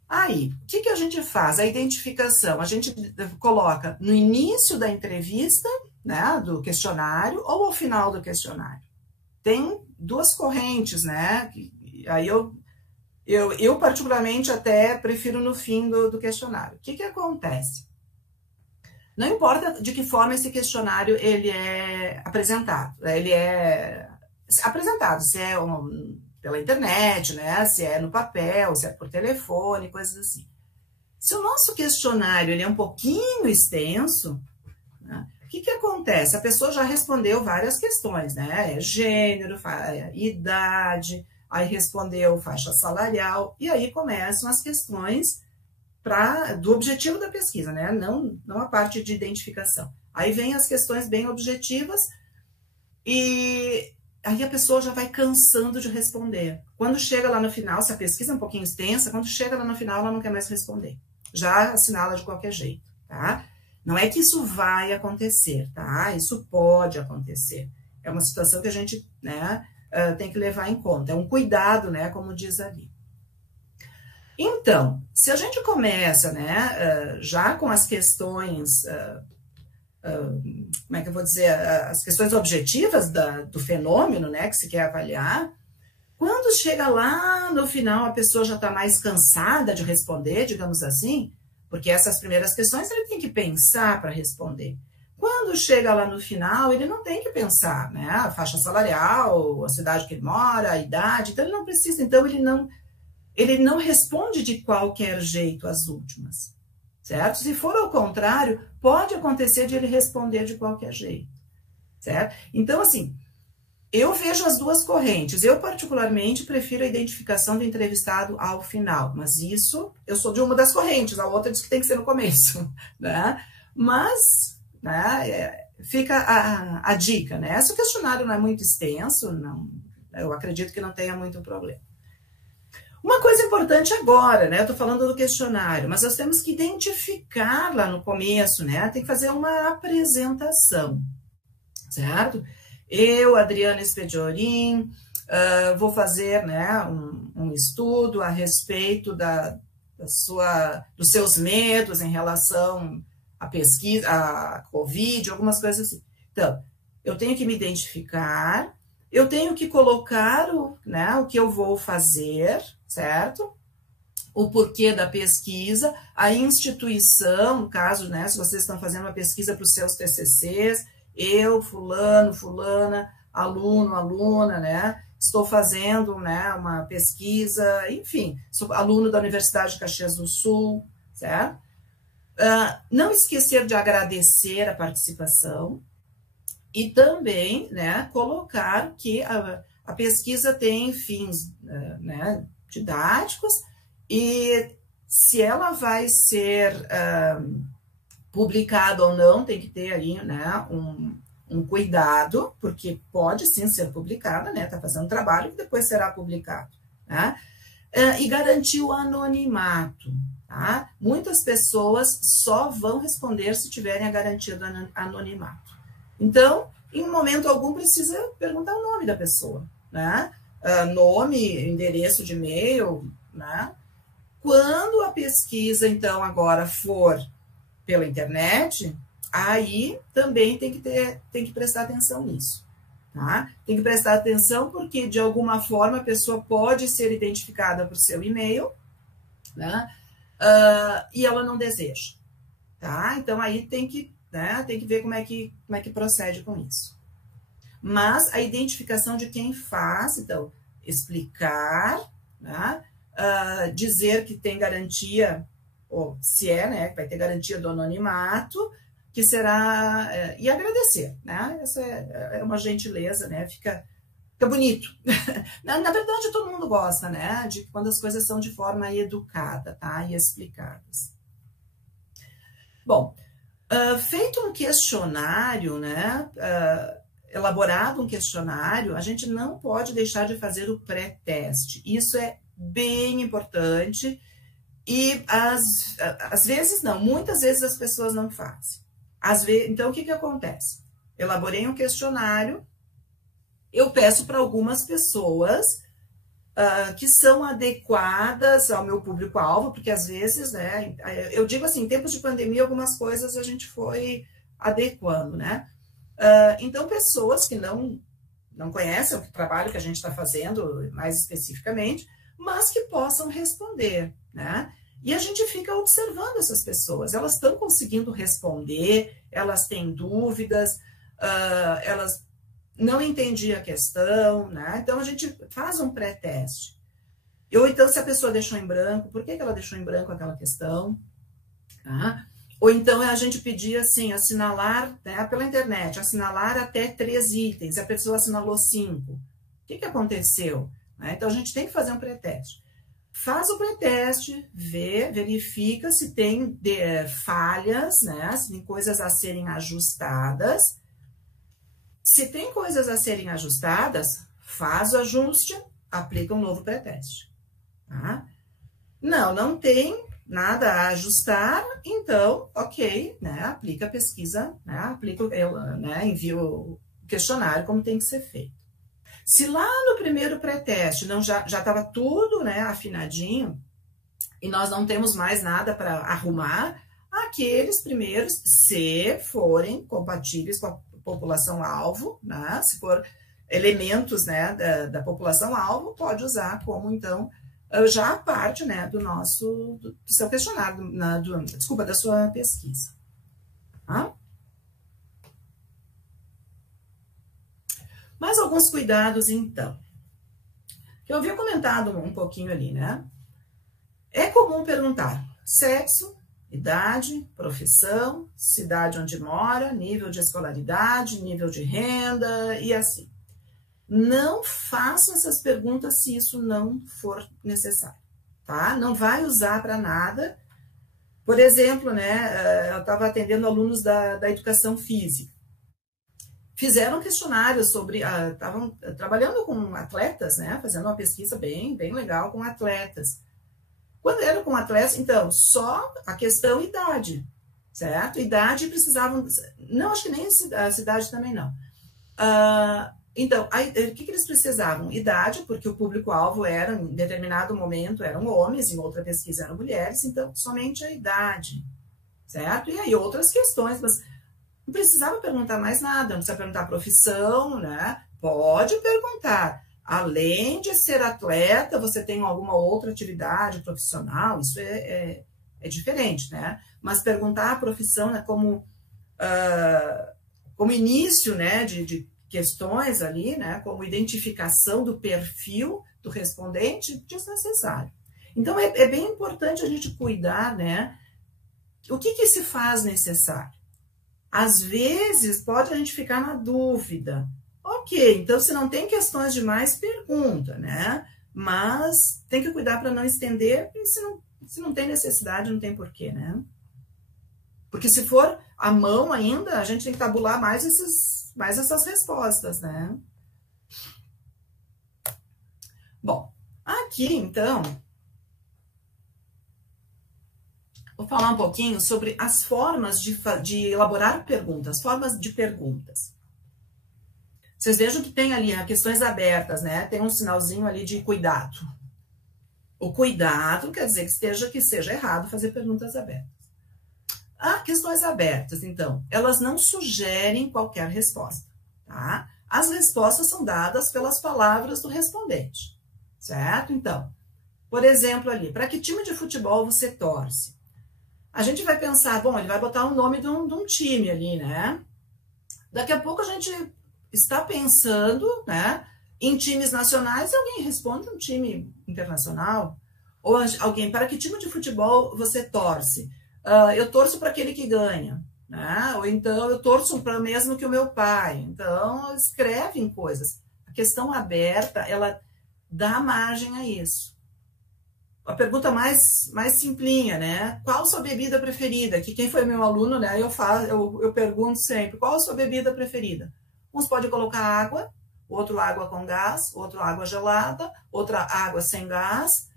Aí, o que a gente faz? A identificação, a gente coloca no início da entrevista, né, do questionário, ou ao final do questionário. Tem duas correntes, né? Aí eu particularmente até prefiro no fim do questionário. O que acontece? Não importa de que forma esse questionário ele é apresentado. Ele é apresentado, se é pela internet, né? Se é no papel, se é por telefone, coisas assim. Se o nosso questionário ele é um pouquinho extenso, né? O que acontece? A pessoa já respondeu várias questões, né? Gênero, idade, aí respondeu faixa salarial, e aí começam as questões do objetivo da pesquisa, né? Não a parte de identificação. Aí vem as questões bem objetivas e aí a pessoa já vai cansando de responder. Quando chega lá no final, se a pesquisa é um pouquinho extensa, quando chega lá no final ela não quer mais responder. Já assinala de qualquer jeito, tá? Não é que isso vai acontecer, tá? Isso pode acontecer. É uma situação que a gente, né, tem que levar em conta. É um cuidado, né, como diz ali. Então, se a gente começa, né, já com as questões, como é que eu vou dizer, as questões objetivas do fenômeno, né, que se quer avaliar, quando chega lá no final a pessoa já está mais cansada de responder, digamos assim, porque essas primeiras questões ele tem que pensar para responder. Quando chega lá no final, ele não tem que pensar, né, a faixa salarial, a cidade que ele mora, a idade, então ele não precisa, então ele não responde de qualquer jeito as últimas, certo? Se for ao contrário, pode acontecer de ele responder de qualquer jeito, certo? Então, assim, eu vejo as duas correntes. Eu, particularmente, prefiro a identificação do entrevistado ao final, mas isso, eu sou de uma das correntes, a outra diz que tem que ser no começo, né? Mas, né, fica a dica, né? Se o questionário não é muito extenso, eu acredito que não tenha muito problema. Uma coisa importante agora, né? Eu tô falando do questionário, mas nós temos que identificar lá no começo, né? Tem que fazer uma apresentação, certo? Eu, Adriana Espediorin, vou fazer, né, um estudo a respeito dos seus medos em relação à pesquisa, à Covid, algumas coisas assim. Então, eu tenho que me identificar, eu tenho que colocar o que eu vou fazer, certo? O porquê da pesquisa, a instituição, no caso, né, se vocês estão fazendo uma pesquisa para os seus TCCs, eu, fulano, fulana, aluno, aluna, né, estou fazendo, né, uma pesquisa, enfim, sou aluno da Universidade de Caxias do Sul, certo? Não esquecer de agradecer a participação e também, né, colocar que a pesquisa tem fins, né, didáticos e se ela vai ser publicado ou não, tem que ter aí, né, um cuidado, porque pode sim ser publicada, né, tá fazendo trabalho que depois será publicado, né, e garantir o anonimato, tá? Muitas pessoas só vão responder se tiverem a garantia do anonimato. Então, em momento algum, precisa perguntar o nome da pessoa, né, nome, endereço de e-mail, né, quando a pesquisa, então, agora for pela internet, aí também tem que prestar atenção nisso, tá? Tem que prestar atenção porque, de alguma forma, a pessoa pode ser identificada por seu e-mail, né? E ela não deseja, tá? Então, aí tem que ver como é que procede com isso. Mas a identificação de quem faz, então, explicar, né? Dizer que tem garantia, ou se né, que vai ter garantia do anonimato, que será, e agradecer, né, essa é uma gentileza, né, fica bonito. Na verdade, todo mundo gosta, né, de quando as coisas são de forma educada, tá, e explicadas. Bom, feito um questionário, né, elaborado um questionário, a gente não pode deixar de fazer o pré-teste, isso é bem importante. E às vezes não, muitas vezes as pessoas não fazem. Então, o que acontece? Elaborei um questionário, eu peço para algumas pessoas que são adequadas ao meu público-alvo, porque às vezes, né, eu digo assim, em tempos de pandemia, algumas coisas a gente foi adequando, né? Então, pessoas que não conhecem o trabalho que a gente está fazendo, mais especificamente, mas que possam responder, né? E a gente fica observando essas pessoas, elas estão conseguindo responder, elas têm dúvidas, elas não entendiam a questão, né? Então a gente faz um pré-teste. Ou então, se a pessoa deixou em branco, por que ela deixou em branco aquela questão? Tá? Ou então a gente pedia assim, assinalar, né, pela internet, assinalar até 3 itens, a pessoa assinalou 5. O que aconteceu? Né? Então a gente tem que fazer um pré-teste. Faz o pré-teste, verifica se tem falhas, né? Se tem coisas a serem ajustadas. Se tem coisas a serem ajustadas, faz o ajuste, aplica um novo pré-teste. Tá? Não tem nada a ajustar, então, ok, né? Aplica a pesquisa, né? Envia o questionário como tem que ser feito. Se lá no primeiro pré-teste já estava tudo, né, afinadinho e nós não temos mais nada para arrumar, aqueles primeiros, se forem compatíveis com a população-alvo, né, se for elementos, né, da população-alvo, pode usar como, então, já a parte, né, do seu questionário, da sua pesquisa. Tá? Mais alguns cuidados, então. Que eu havia comentado um pouquinho ali, né? É comum perguntar sexo, idade, profissão, cidade onde mora, nível de escolaridade, nível de renda e assim. Não façam essas perguntas se isso não for necessário, tá? Não vai usar para nada. Por exemplo, né? Eu estava atendendo alunos da educação física. Fizeram questionários sobre, estavam trabalhando com atletas, né? Fazendo uma pesquisa bem legal com atletas. Quando eram com atletas, então, só a questão idade, certo? Idade precisavam, não, acho que nem a cidade também não. Então, o que eles precisavam? Idade, porque o público-alvo era, em determinado momento, eram homens, em outra pesquisa eram mulheres, então, somente a idade, certo? E aí outras questões, mas não precisava perguntar mais nada, não precisa perguntar a profissão, né? Pode perguntar. Além de ser atleta, você tem alguma outra atividade profissional? Isso é diferente, né? Mas perguntar a profissão, né, como início, né, de questões ali, né, como identificação do perfil do respondente, desnecessário. Então, é bem importante a gente cuidar, né? O que se faz necessário? Às vezes, pode a gente ficar na dúvida. Ok, então se não tem questões demais, pergunta, né? Mas tem que cuidar para não estender, e se não tem necessidade, não tem porquê, né? Porque se for à mão ainda, a gente tem que tabular mais essas respostas, né? Bom, aqui então, vou falar um pouquinho sobre as formas de elaborar perguntas, formas de perguntas. Vocês vejam que tem ali questões abertas, né? Tem um sinalzinho ali de cuidado. O cuidado quer dizer que seja errado fazer perguntas abertas. Questões abertas, então, elas não sugerem qualquer resposta, tá? As respostas são dadas pelas palavras do respondente, certo? Então, por exemplo ali, para que time de futebol você torce? A gente vai pensar, bom, ele vai botar o nome de um time ali, né? Daqui a pouco a gente está pensando, né, em times nacionais e alguém responde um time internacional. Ou alguém, para que time de futebol você torce? Eu torço para aquele que ganha, né? Ou então eu torço para o mesmo que o meu pai. Então, escrevem coisas. A questão aberta, ela dá margem a isso. A pergunta mais simplinha, né? Qual a sua bebida preferida? Que quem foi meu aluno, né? Eu pergunto sempre, qual a sua bebida preferida? Uns podem colocar água, outro água com gás, outro água gelada, outra água sem gás,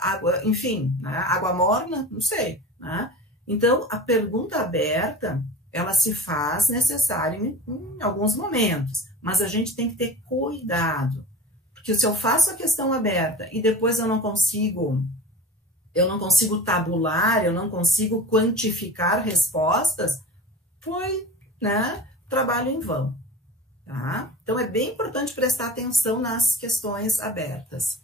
água, enfim, né? Água morna, não sei, né? Então, a pergunta aberta, ela se faz necessária em alguns momentos, mas a gente tem que ter cuidado, porque se eu faço a questão aberta e depois eu não consigo tabular, eu não consigo quantificar respostas, foi, né, trabalho em vão, tá? Então é bem importante prestar atenção nas questões abertas.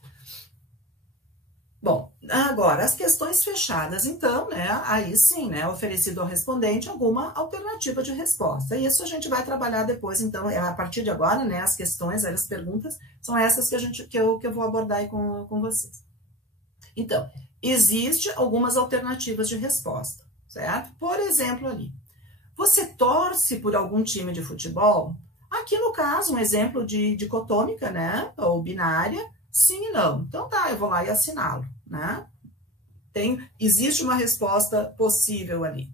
Bom, agora, as questões fechadas, então, né, aí sim, né, oferecido ao respondente alguma alternativa de resposta. E isso a gente vai trabalhar depois, então, a partir de agora, né, as questões, as perguntas, são essas que eu vou abordar aí com vocês. Então, existe algumas alternativas de resposta, certo? Por exemplo, ali, você torce por algum time de futebol? Aqui, no caso, um exemplo de dicotômica, né, ou binária, sim e não. Então tá, eu vou lá e assinalo, né? Existe uma resposta possível ali.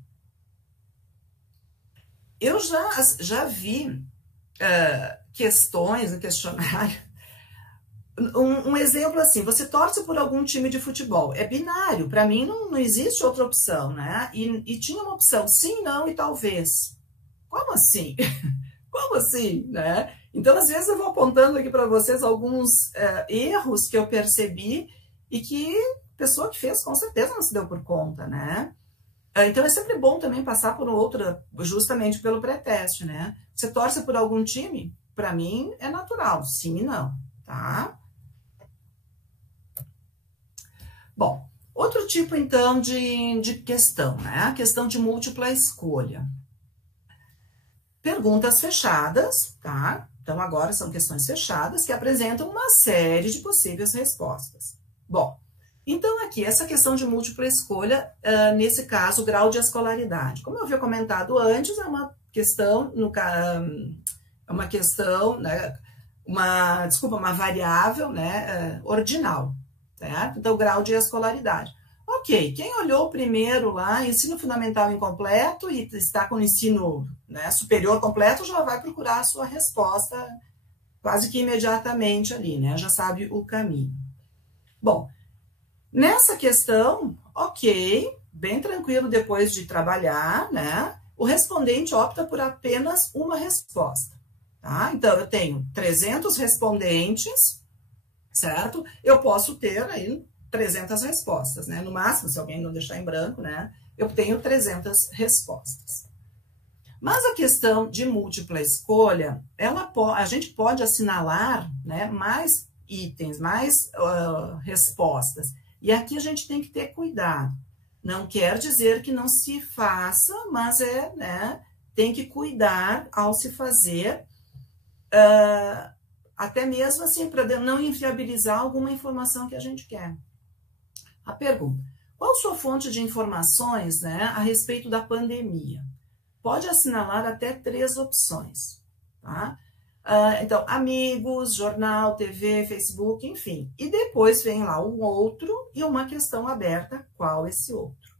Eu já vi questões no questionário. Um exemplo assim, você torce por algum time de futebol. É binário, para mim não existe outra opção, né? E tinha uma opção, sim, não e talvez. Como assim? Como assim, né? Então, às vezes, eu vou apontando aqui para vocês alguns erros que eu percebi e que a pessoa que fez, com certeza, não se deu por conta, né? Então, é sempre bom também passar por outra, justamente pelo pré-teste, né? Você torce por algum time? Para mim, é natural, sim e não, tá? Bom, outro tipo, então, de questão, né? A questão de múltipla escolha. Perguntas fechadas, tá? Então, agora são questões fechadas que apresentam uma série de possíveis respostas. Bom, então aqui, essa questão de múltipla escolha, nesse caso, grau de escolaridade. Como eu havia comentado antes, é uma questão, né, uma variável, né, ordinal, certo? Então, grau de escolaridade. Ok, quem olhou primeiro lá, ensino fundamental incompleto e está com o ensino, né, superior completo, já vai procurar a sua resposta quase que imediatamente ali, né? Já sabe o caminho. Bom, nessa questão, ok, bem tranquilo depois de trabalhar, né? O respondente opta por apenas uma resposta, tá? Então, eu tenho 300 respondentes, certo? Eu posso ter aí 300 respostas, né? No máximo, se alguém não deixar em branco, né? Eu tenho 300 respostas. Mas a questão de múltipla escolha, a gente pode assinalar, né, mais itens, mais respostas. E aqui a gente tem que ter cuidado. Não quer dizer que não se faça, mas né, tem que cuidar ao se fazer, até mesmo assim, para não inviabilizar alguma informação que a gente quer. A pergunta: qual sua fonte de informações, né, a respeito da pandemia? Pode assinalar até 3 opções, tá? Então, amigos, jornal, TV, Facebook, enfim. E depois vem lá um outro e uma questão aberta, qual esse outro,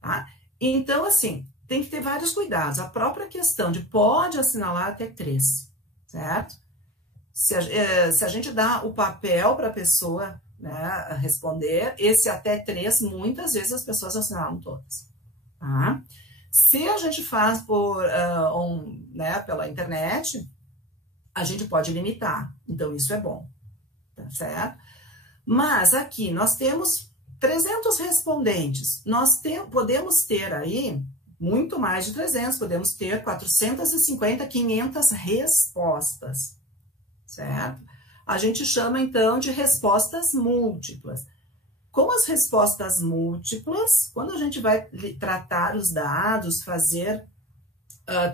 tá? Então, assim, tem que ter vários cuidados. A própria questão de pode assinalar até 3, certo? Se a gente dá o papel para a pessoa, né, responder, esse até 3, muitas vezes as pessoas assinalam todas, tá? Se a gente faz né, pela internet, a gente pode limitar, então isso é bom, tá certo? Mas aqui nós temos 300 respondentes, podemos ter aí muito mais de 300, podemos ter 450, 500 respostas, certo? A gente chama então de respostas múltiplas. Com as respostas múltiplas, quando a gente vai tratar os dados, fazer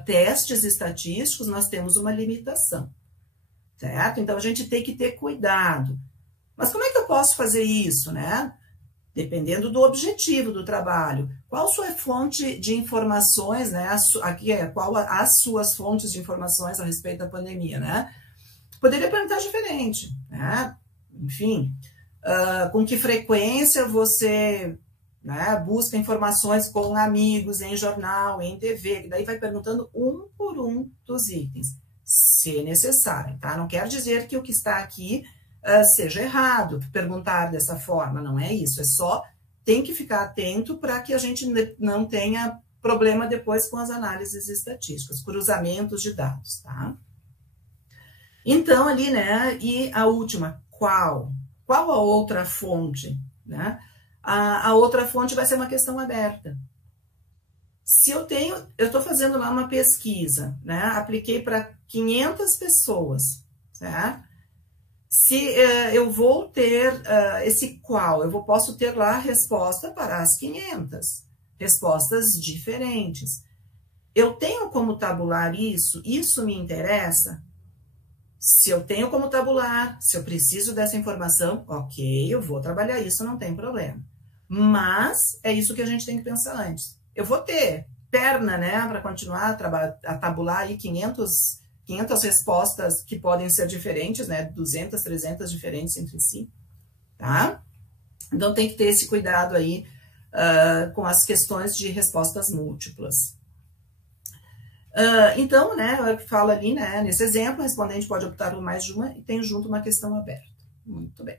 testes estatísticos, nós temos uma limitação, certo? Então, a gente tem que ter cuidado. Mas como é que eu posso fazer isso, né? Dependendo do objetivo do trabalho. Qual sua fonte de informações, né? Qual as suas fontes de informações a respeito da pandemia, né? Poderia perguntar diferente, né? Enfim, com que frequência você, né, busca informações com amigos, em jornal, em TV, que daí vai perguntando um por um dos itens, se necessário, tá? Não quer dizer que o que está aqui seja errado, perguntar dessa forma, não é isso, é só tem que ficar atento para que a gente não tenha problema depois com as análises estatísticas, cruzamentos de dados, tá? Então, ali, né, e a última, qual? Qual a outra fonte, né? A outra fonte vai ser uma questão aberta. Se eu estou fazendo lá uma pesquisa, né, apliquei para 500 pessoas, certo? Se eu vou ter esse qual, posso ter lá a resposta para as 500, respostas diferentes. Eu tenho como tabular isso? Isso me interessa? Se eu tenho como tabular, se eu preciso dessa informação, ok, eu vou trabalhar isso, não tem problema. Mas é isso que a gente tem que pensar antes. Eu vou ter perna, né, para continuar a tabular aí 500 respostas que podem ser diferentes, né, 200, 300 diferentes entre si, tá? Então tem que ter esse cuidado aí com as questões de respostas múltiplas. Então, né, eu falo ali, né, nesse exemplo, o respondente pode optar por mais de uma e tem junto uma questão aberta. Muito bem.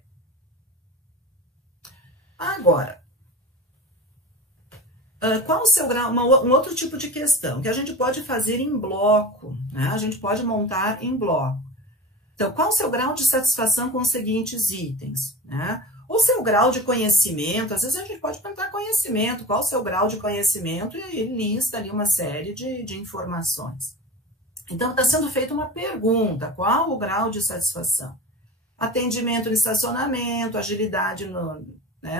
Agora, qual o seu grau? Um outro tipo de questão que a gente pode fazer em bloco, né? A gente pode montar em bloco. Então, qual o seu grau de satisfação com os seguintes itens, né? O seu grau de conhecimento, às vezes a gente pode perguntar conhecimento, qual o seu grau de conhecimento, e ele lista ali uma série de informações. Então, está sendo feita uma pergunta, qual o grau de satisfação? Atendimento no estacionamento, agilidade no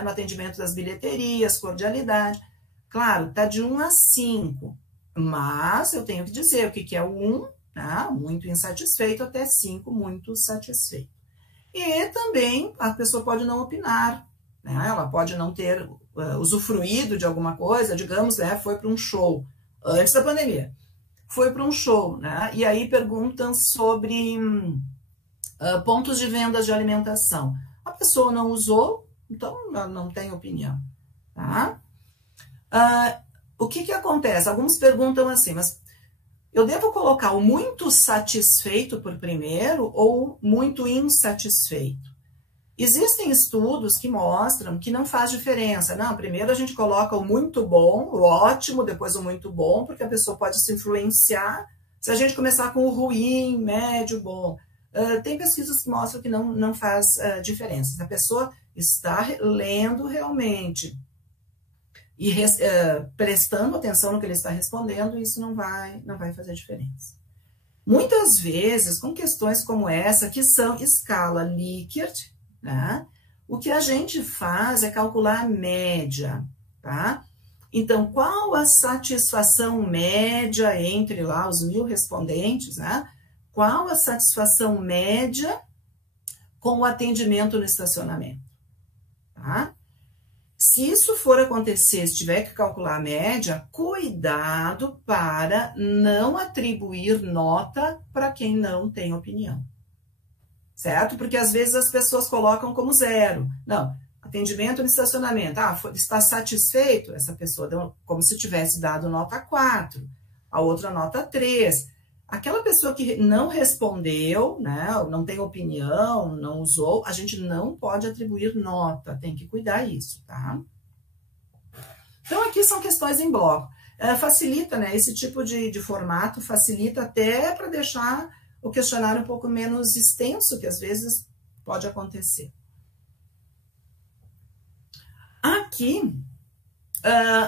atendimento das bilheterias, cordialidade. Claro, está de 1 a 5, mas eu tenho que dizer o que é o 1, tá? Muito insatisfeito, até 5, muito satisfeito. E também a pessoa pode não opinar, né? Ela pode não ter usufruído de alguma coisa, digamos, né? Foi para um show, antes da pandemia, foi para um show, né? E aí perguntam sobre pontos de vendas de alimentação. A pessoa não usou, então não tem opinião, tá? O que acontece? Alguns perguntam assim, mas eu devo colocar o muito satisfeito por primeiro ou muito insatisfeito? Existem estudos que mostram que não faz diferença. Não, primeiro a gente coloca o muito bom, o ótimo, depois o muito bom, porque a pessoa pode se influenciar. Se a gente começar com o ruim, médio, bom. Tem pesquisas que mostram que não faz diferença. Se a pessoa está lendo realmente e prestando atenção no que ele está respondendo, isso não vai fazer diferença. Muitas vezes, com questões como essa, que são escala Likert, né, o que a gente faz é calcular a média, tá? Então, qual a satisfação média entre lá os 1000 respondentes, né? Qual a satisfação média com o atendimento no estacionamento, tá? Se isso for acontecer, se tiver que calcular a média, cuidado para não atribuir nota para quem não tem opinião, certo? Porque às vezes as pessoas colocam como 0. Não, atendimento no estacionamento. Está satisfeito? Essa pessoa deu como se tivesse dado nota 4, a outra nota 3. Aquela pessoa que não respondeu, né, não tem opinião, não usou, a gente não pode atribuir nota, tem que cuidar isso, tá? Então, aqui são questões em bloco. Facilita, né, esse tipo de formato facilita até para deixar o questionário um pouco menos extenso, que às vezes pode acontecer. Aqui,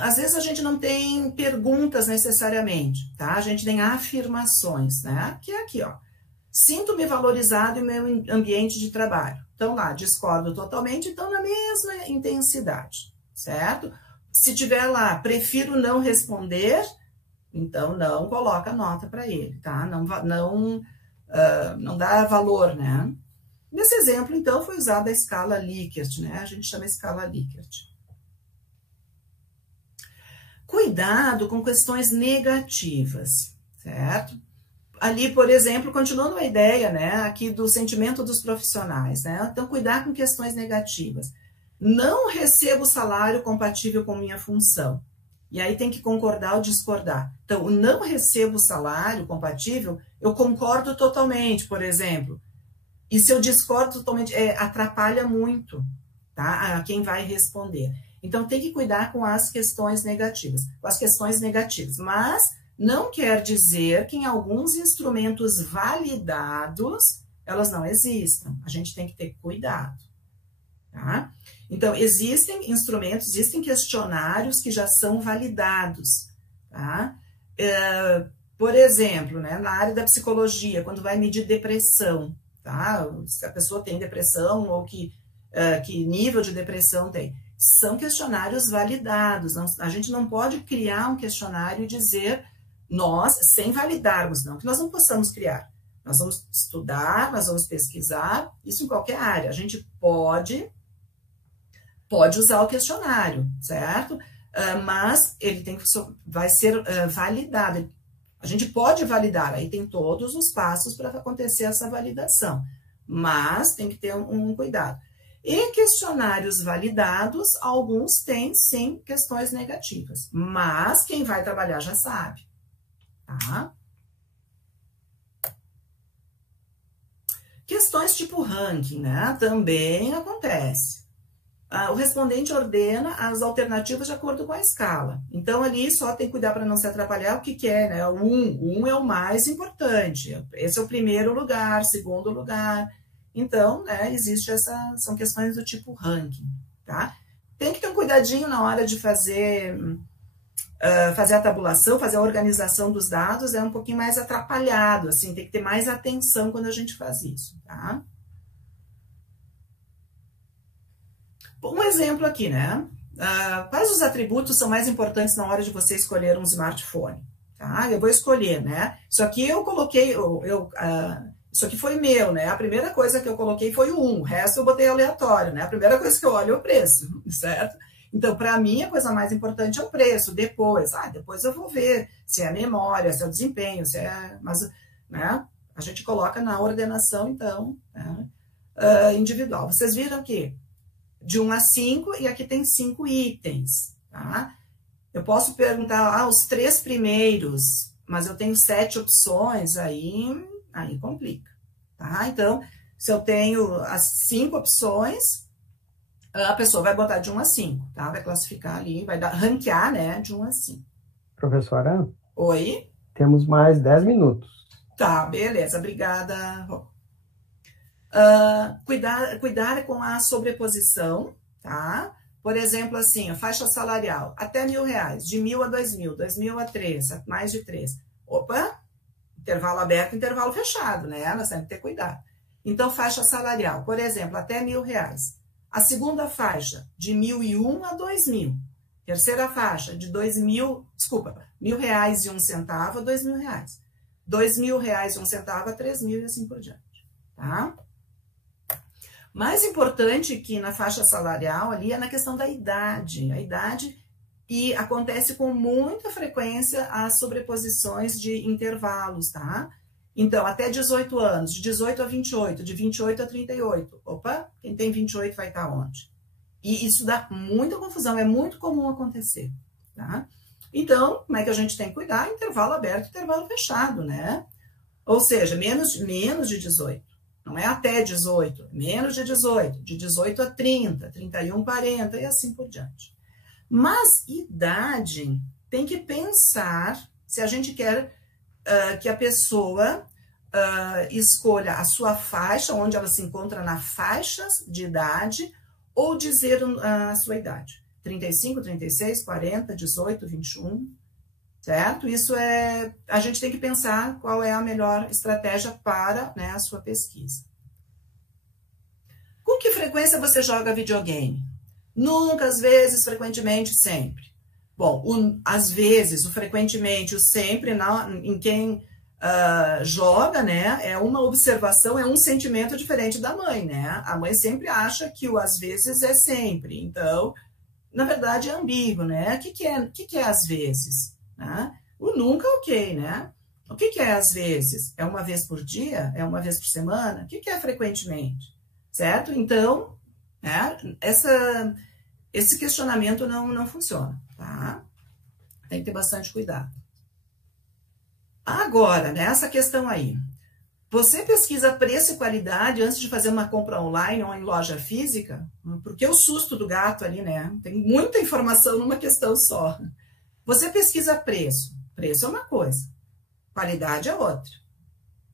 às vezes a gente não tem perguntas necessariamente, tá? A gente tem afirmações, né? Que é aqui, ó. Sinto-me valorizado em meu ambiente de trabalho. Então, lá, discordo totalmente, então na mesma intensidade, certo? Se tiver lá, prefiro não responder, então não coloca nota para ele, tá? Não dá valor, né? Nesse exemplo, então, foi usada a escala Likert, né? A gente chama a escala Likert. Cuidado com questões negativas, certo? Ali, por exemplo, continuando a ideia, né, aqui do sentimento dos profissionais, né? Então, cuidar com questões negativas. Não recebo salário compatível com minha função. E aí tem que concordar ou discordar. Então, não recebo salário compatível, eu concordo totalmente, por exemplo. E se eu discordo totalmente, atrapalha muito, tá? A quem vai responder. Então, tem que cuidar com as questões negativas. Mas não quer dizer que em alguns instrumentos validados, elas não existam. A gente tem que ter cuidado. Tá? Então, existem instrumentos, existem questionários que já são validados. Tá? Por exemplo, né, na área da psicologia, quando vai medir depressão, tá? Se a pessoa tem depressão ou que nível de depressão tem. São questionários validados. A gente não pode criar um questionário e dizer nós, sem validarmos, não, que nós não possamos criar. Nós vamos estudar, nós vamos pesquisar, isso em qualquer área. A gente pode usar o questionário, certo? Mas ele vai ser validado. A gente pode validar, aí tem todos os passos para acontecer essa validação, mas tem que ter um cuidado. E questionários validados, alguns têm, sim, questões negativas, mas quem vai trabalhar já sabe, tá? Questões tipo ranking, né? Também acontece. O respondente ordena as alternativas de acordo com a escala. Então, ali só tem que cuidar para não se atrapalhar. O que é, né? O 1 é o mais importante. Esse é o primeiro lugar, segundo lugar. Então, né, são questões do tipo ranking, tá? Tem que ter um cuidadinho na hora de fazer a tabulação, fazer a organização dos dados, é um pouquinho mais atrapalhado, assim, tem que ter mais atenção quando a gente faz isso, tá? Um exemplo aqui, né? Quais os atributos são mais importantes na hora de você escolher um smartphone? Tá? Eu vou escolher, né? Isso aqui eu coloquei, isso aqui foi meu, né? A primeira coisa que eu coloquei foi o 1, o resto eu botei aleatório, né? A primeira coisa que eu olho é o preço, certo? Então, para mim, a coisa mais importante é o preço. Depois eu vou ver se é a memória, se é o desempenho, se é... Mas, né? A gente coloca na ordenação, então, né? Individual. Vocês viram que de 1 a 5, e aqui tem 5 itens, tá? Eu posso perguntar, os 3 primeiros, mas eu tenho 7 opções, aí complica, tá? Então, se eu tenho as 5 opções, a pessoa vai botar de 1 a 5, tá? Vai classificar ali, vai ranquear, né, de 1 a 5. Professora? Oi? Temos mais 10 minutos. Tá, beleza, obrigada, Rô. Cuidar com a sobreposição, tá? Por exemplo, assim, a faixa salarial, até R$1.000, de 1.000 a 2.000, 2.000 a 3, mais de 3. Opa, intervalo aberto, intervalo fechado, né? Nós temos que ter cuidado. Então, faixa salarial, por exemplo, até R$1.000. A segunda faixa, de 1.001 a 2.000. Terceira faixa, de R$1.000,01 a R$2.000. R$2.000,01 a R$3.000 e assim por diante, tá? Mais importante que na faixa salarial ali é na questão da idade. A idade, e acontece com muita frequência as sobreposições de intervalos, tá? Então, até 18 anos, de 18 a 28, de 28 a 38. Opa, quem tem 28 vai estar onde? E isso dá muita confusão, é muito comum acontecer, tá? Então, como é que a gente tem que cuidar? Intervalo aberto, intervalo fechado, né? Ou seja, menos de 18. Não é até 18, menos de 18, de 18 a 30, 31, 40 e assim por diante. Mas idade, tem que pensar se a gente quer que a pessoa escolha a sua faixa, onde ela se encontra na faixa de idade, ou dizer a sua idade. 35, 36, 40, 18, 21, certo? Isso a gente tem que pensar qual é a melhor estratégia para, né, a sua pesquisa. Com que frequência você joga videogame? Nunca, às vezes, frequentemente, sempre. Bom, às vezes, o frequentemente, o sempre, em quem joga, né, é uma observação, é um sentimento diferente da mãe, né? A mãe sempre acha que o às vezes é sempre. Então, na verdade, é ambíguo, né? O que é às vezes? Né? O nunca, ok, né? O que é às vezes? É uma vez por dia? É uma vez por semana? O que é frequentemente? Certo? Então, né, esse questionamento não funciona, tá? Tem que ter bastante cuidado. Agora, nessa questão aí, Você pesquisa preço e qualidade antes de fazer uma compra online ou em loja física? Porque o susto do gato ali, né? Tem muita informação numa questão só. Você pesquisa preço. Preço é uma coisa, qualidade é outra.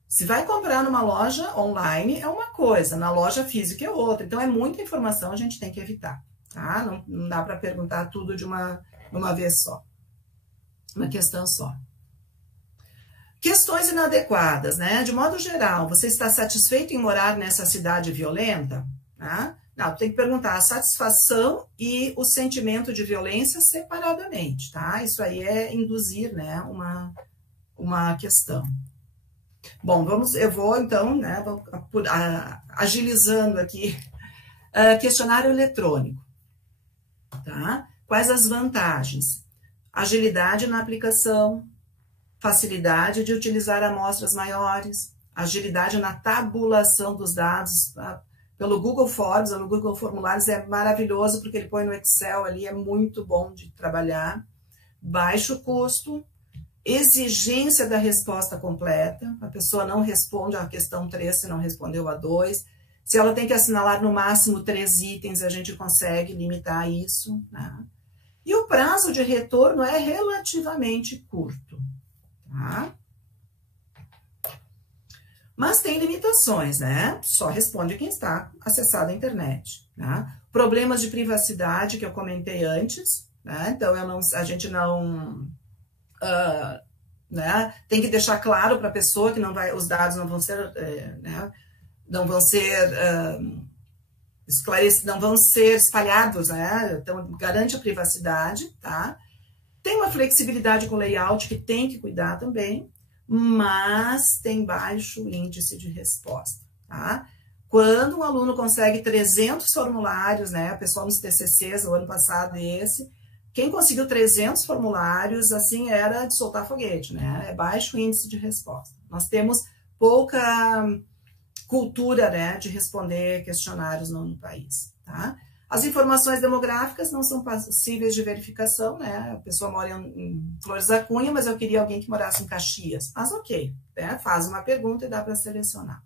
Se vai comprar numa loja online é uma coisa, na loja física é outra. Então é muita informação, a gente tem que evitar, tá? Não dá para perguntar tudo de uma vez só. Uma questão só. Questões inadequadas, né? De modo geral, você está satisfeito em morar nessa cidade violenta? Tá? Não, tem que perguntar a satisfação e o sentimento de violência separadamente, tá? Isso aí é induzir, né, uma questão. Bom, eu vou então, né, agilizando aqui, questionário eletrônico, tá? Quais as vantagens? Agilidade na aplicação, facilidade de utilizar amostras maiores, agilidade na tabulação dos dados, tá? Pelo Google Forms, ou no Google Formulários é maravilhoso, porque ele põe no Excel ali, é muito bom de trabalhar. Baixo custo, exigência da resposta completa, a pessoa não responde a questão 3 se não respondeu a 2. Se ela tem que assinalar no máximo 3 itens, a gente consegue limitar isso, né? E o prazo de retorno é relativamente curto, tá? Mas tem limitações, né? Só responde quem está acessado à internet, né? Problemas de privacidade que eu comentei antes, né? Então a gente não né? Tem que deixar claro para a pessoa que os dados não vão ser, né? Não vão ser esclarecidos, não vão ser espalhados, né? Então garante a privacidade, tá? Tem uma flexibilidade com layout que tem que cuidar também, mas tem baixo índice de resposta, tá? Quando um aluno consegue 300 formulários, né, o pessoal nos TCCs, o ano passado quem conseguiu 300 formulários, assim, era de soltar foguete, né, é baixo índice de resposta. Nós temos pouca cultura, né, de responder questionários no país, tá? As informações demográficas não são passíveis de verificação, né? A pessoa mora em Flores da Cunha, mas eu queria alguém que morasse em Caxias. Mas ok, né? Faz uma pergunta e dá para selecionar.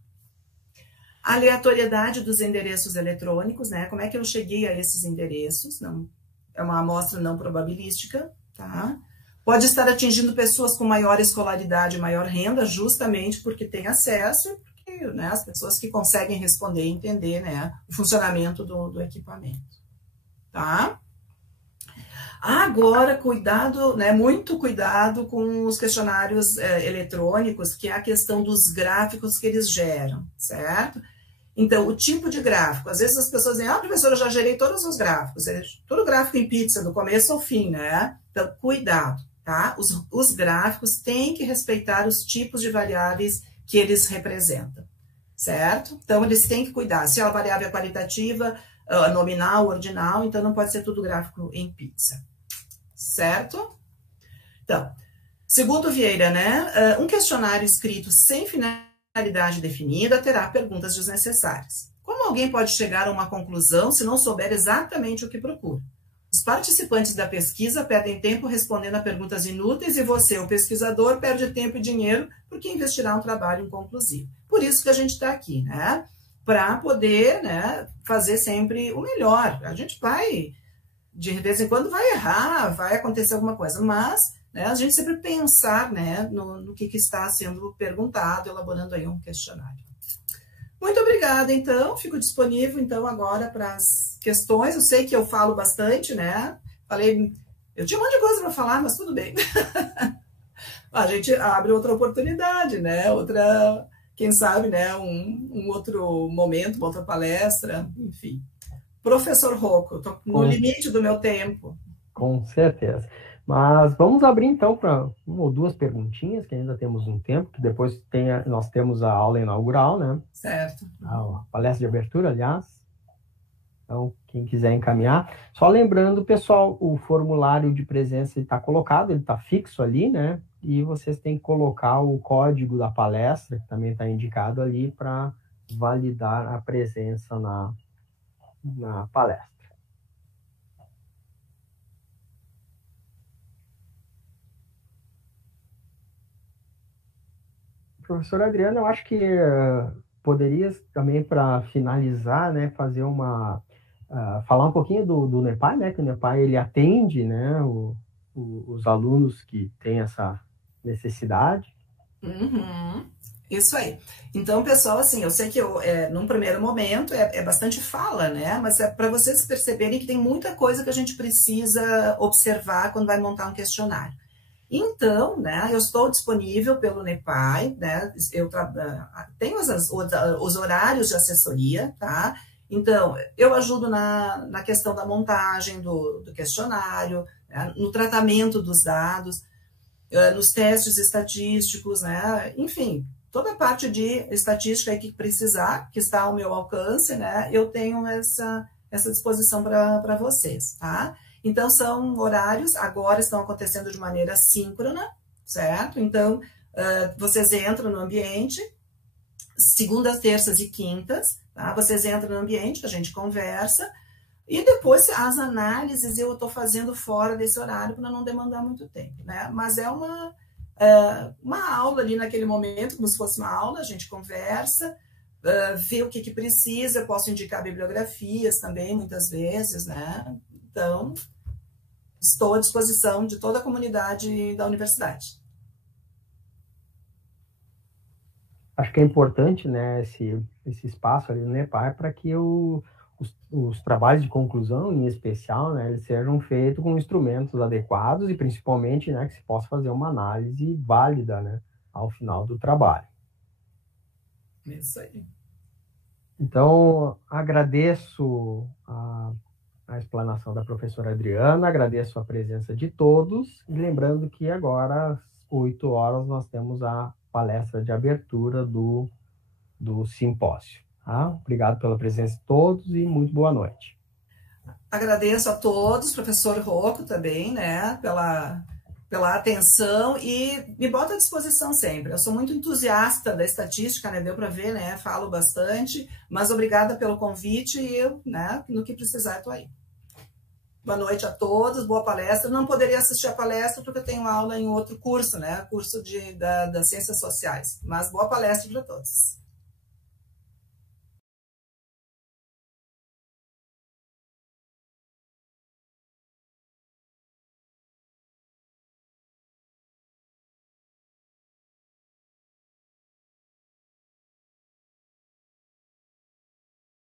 Aleatoriedade dos endereços eletrônicos, né? Como é que eu cheguei a esses endereços? Não, é uma amostra não probabilística, tá? Pode estar atingindo pessoas com maior escolaridade, maior renda, justamente porque tem acesso, né, as pessoas que conseguem responder e entender, né, o funcionamento do equipamento, tá? Agora, cuidado, né, muito cuidado com os questionários eletrônicos, que é a questão dos gráficos que eles geram, certo? Então, o tipo de gráfico, às vezes as pessoas dizem, professora, eu já gerei todos os gráficos, todo gráfico em pizza, do começo ao fim, né? Então, cuidado, tá? Os gráficos têm que respeitar os tipos de variáveis que eles representam, certo? Então, eles têm que cuidar. Se a variável é qualitativa, nominal, ordinal, então não pode ser tudo gráfico em pizza, certo? Então, segundo Vieira, né, um questionário escrito sem finalidade definida terá perguntas desnecessárias. Como alguém pode chegar a uma conclusão se não souber exatamente o que procura? Os participantes da pesquisa perdem tempo respondendo a perguntas inúteis e você, o pesquisador, perde tempo e dinheiro porque investirá um trabalho inconclusivo. Por isso que a gente está aqui, né? Para poder, né, fazer sempre o melhor. A gente vai, de vez em quando, vai errar, vai acontecer alguma coisa, mas, né, a gente sempre pensar, né, no que está sendo perguntado, elaborando aí um questionário. Muito obrigada, então. Fico disponível, então, agora para as questões. Eu sei que eu falo bastante, né? Eu tinha um monte de coisa para falar, mas tudo bem. A gente abre outra oportunidade, né? Quem sabe, né? Um outro momento, uma outra palestra, enfim. Professor Rocco, eu estou no limite do meu tempo. Com certeza. Mas vamos abrir, então, para uma ou duas perguntinhas, que ainda temos um tempo, que depois nós temos a aula inaugural, né? Certo. A palestra de abertura, aliás. Então, quem quiser encaminhar. Só lembrando, pessoal, o formulário de presença está colocado, ele está fixo ali, né? E vocês têm que colocar o código da palestra, que também está indicado ali, para validar a presença na palestra. Professora Adriana, eu acho que poderia também, para finalizar, né, fazer falar um pouquinho do NEPAI, né, que o NEPAI ele atende, né, os alunos que têm essa necessidade. Uhum. Isso aí. Então, pessoal, assim, eu sei que num primeiro momento é bastante fala, né? Mas é para vocês perceberem que tem muita coisa que a gente precisa observar quando vai montar um questionário. Então, né, eu estou disponível pelo NEPAI, né? Eu tenho os horários de assessoria, tá? Então, eu ajudo na questão da montagem do questionário, né? No tratamento dos dados, nos testes estatísticos, né? Enfim, toda a parte de estatística que precisar, que está ao meu alcance, né? Eu tenho essa disposição para vocês, tá? Então, são horários, agora estão acontecendo de maneira síncrona, certo? Então, vocês entram no ambiente, segundas, terças e quintas, tá? Vocês entram no ambiente, a gente conversa, e depois as análises eu estou fazendo fora desse horário para não demandar muito tempo, né? Mas é uma aula ali naquele momento, como se fosse uma aula, a gente conversa, vê o que precisa, eu posso indicar bibliografias também, muitas vezes, né? Então, estou à disposição de toda a comunidade da universidade. Acho que é importante, né, esse espaço ali no NEPAI para que os trabalhos de conclusão, em especial, né, eles sejam feitos com instrumentos adequados e, principalmente, né, que se possa fazer uma análise válida, né, ao final do trabalho. Isso aí. Então, agradeço a explanação da professora Adriana, agradeço a presença de todos, e lembrando que agora, às 8 horas, nós temos a palestra de abertura do simpósio. Tá? Obrigado pela presença de todos e muito boa noite. Agradeço a todos, professor Rocco também, né, pela atenção e me bota à disposição sempre. Eu sou muito entusiasta da estatística, né, deu para ver, né, falo bastante, mas obrigada pelo convite e eu, né, no que precisar, estou aí. Boa noite a todos, boa palestra. Não poderia assistir a palestra porque eu tenho aula em outro curso, né, curso das Ciências Sociais, mas boa palestra para todos.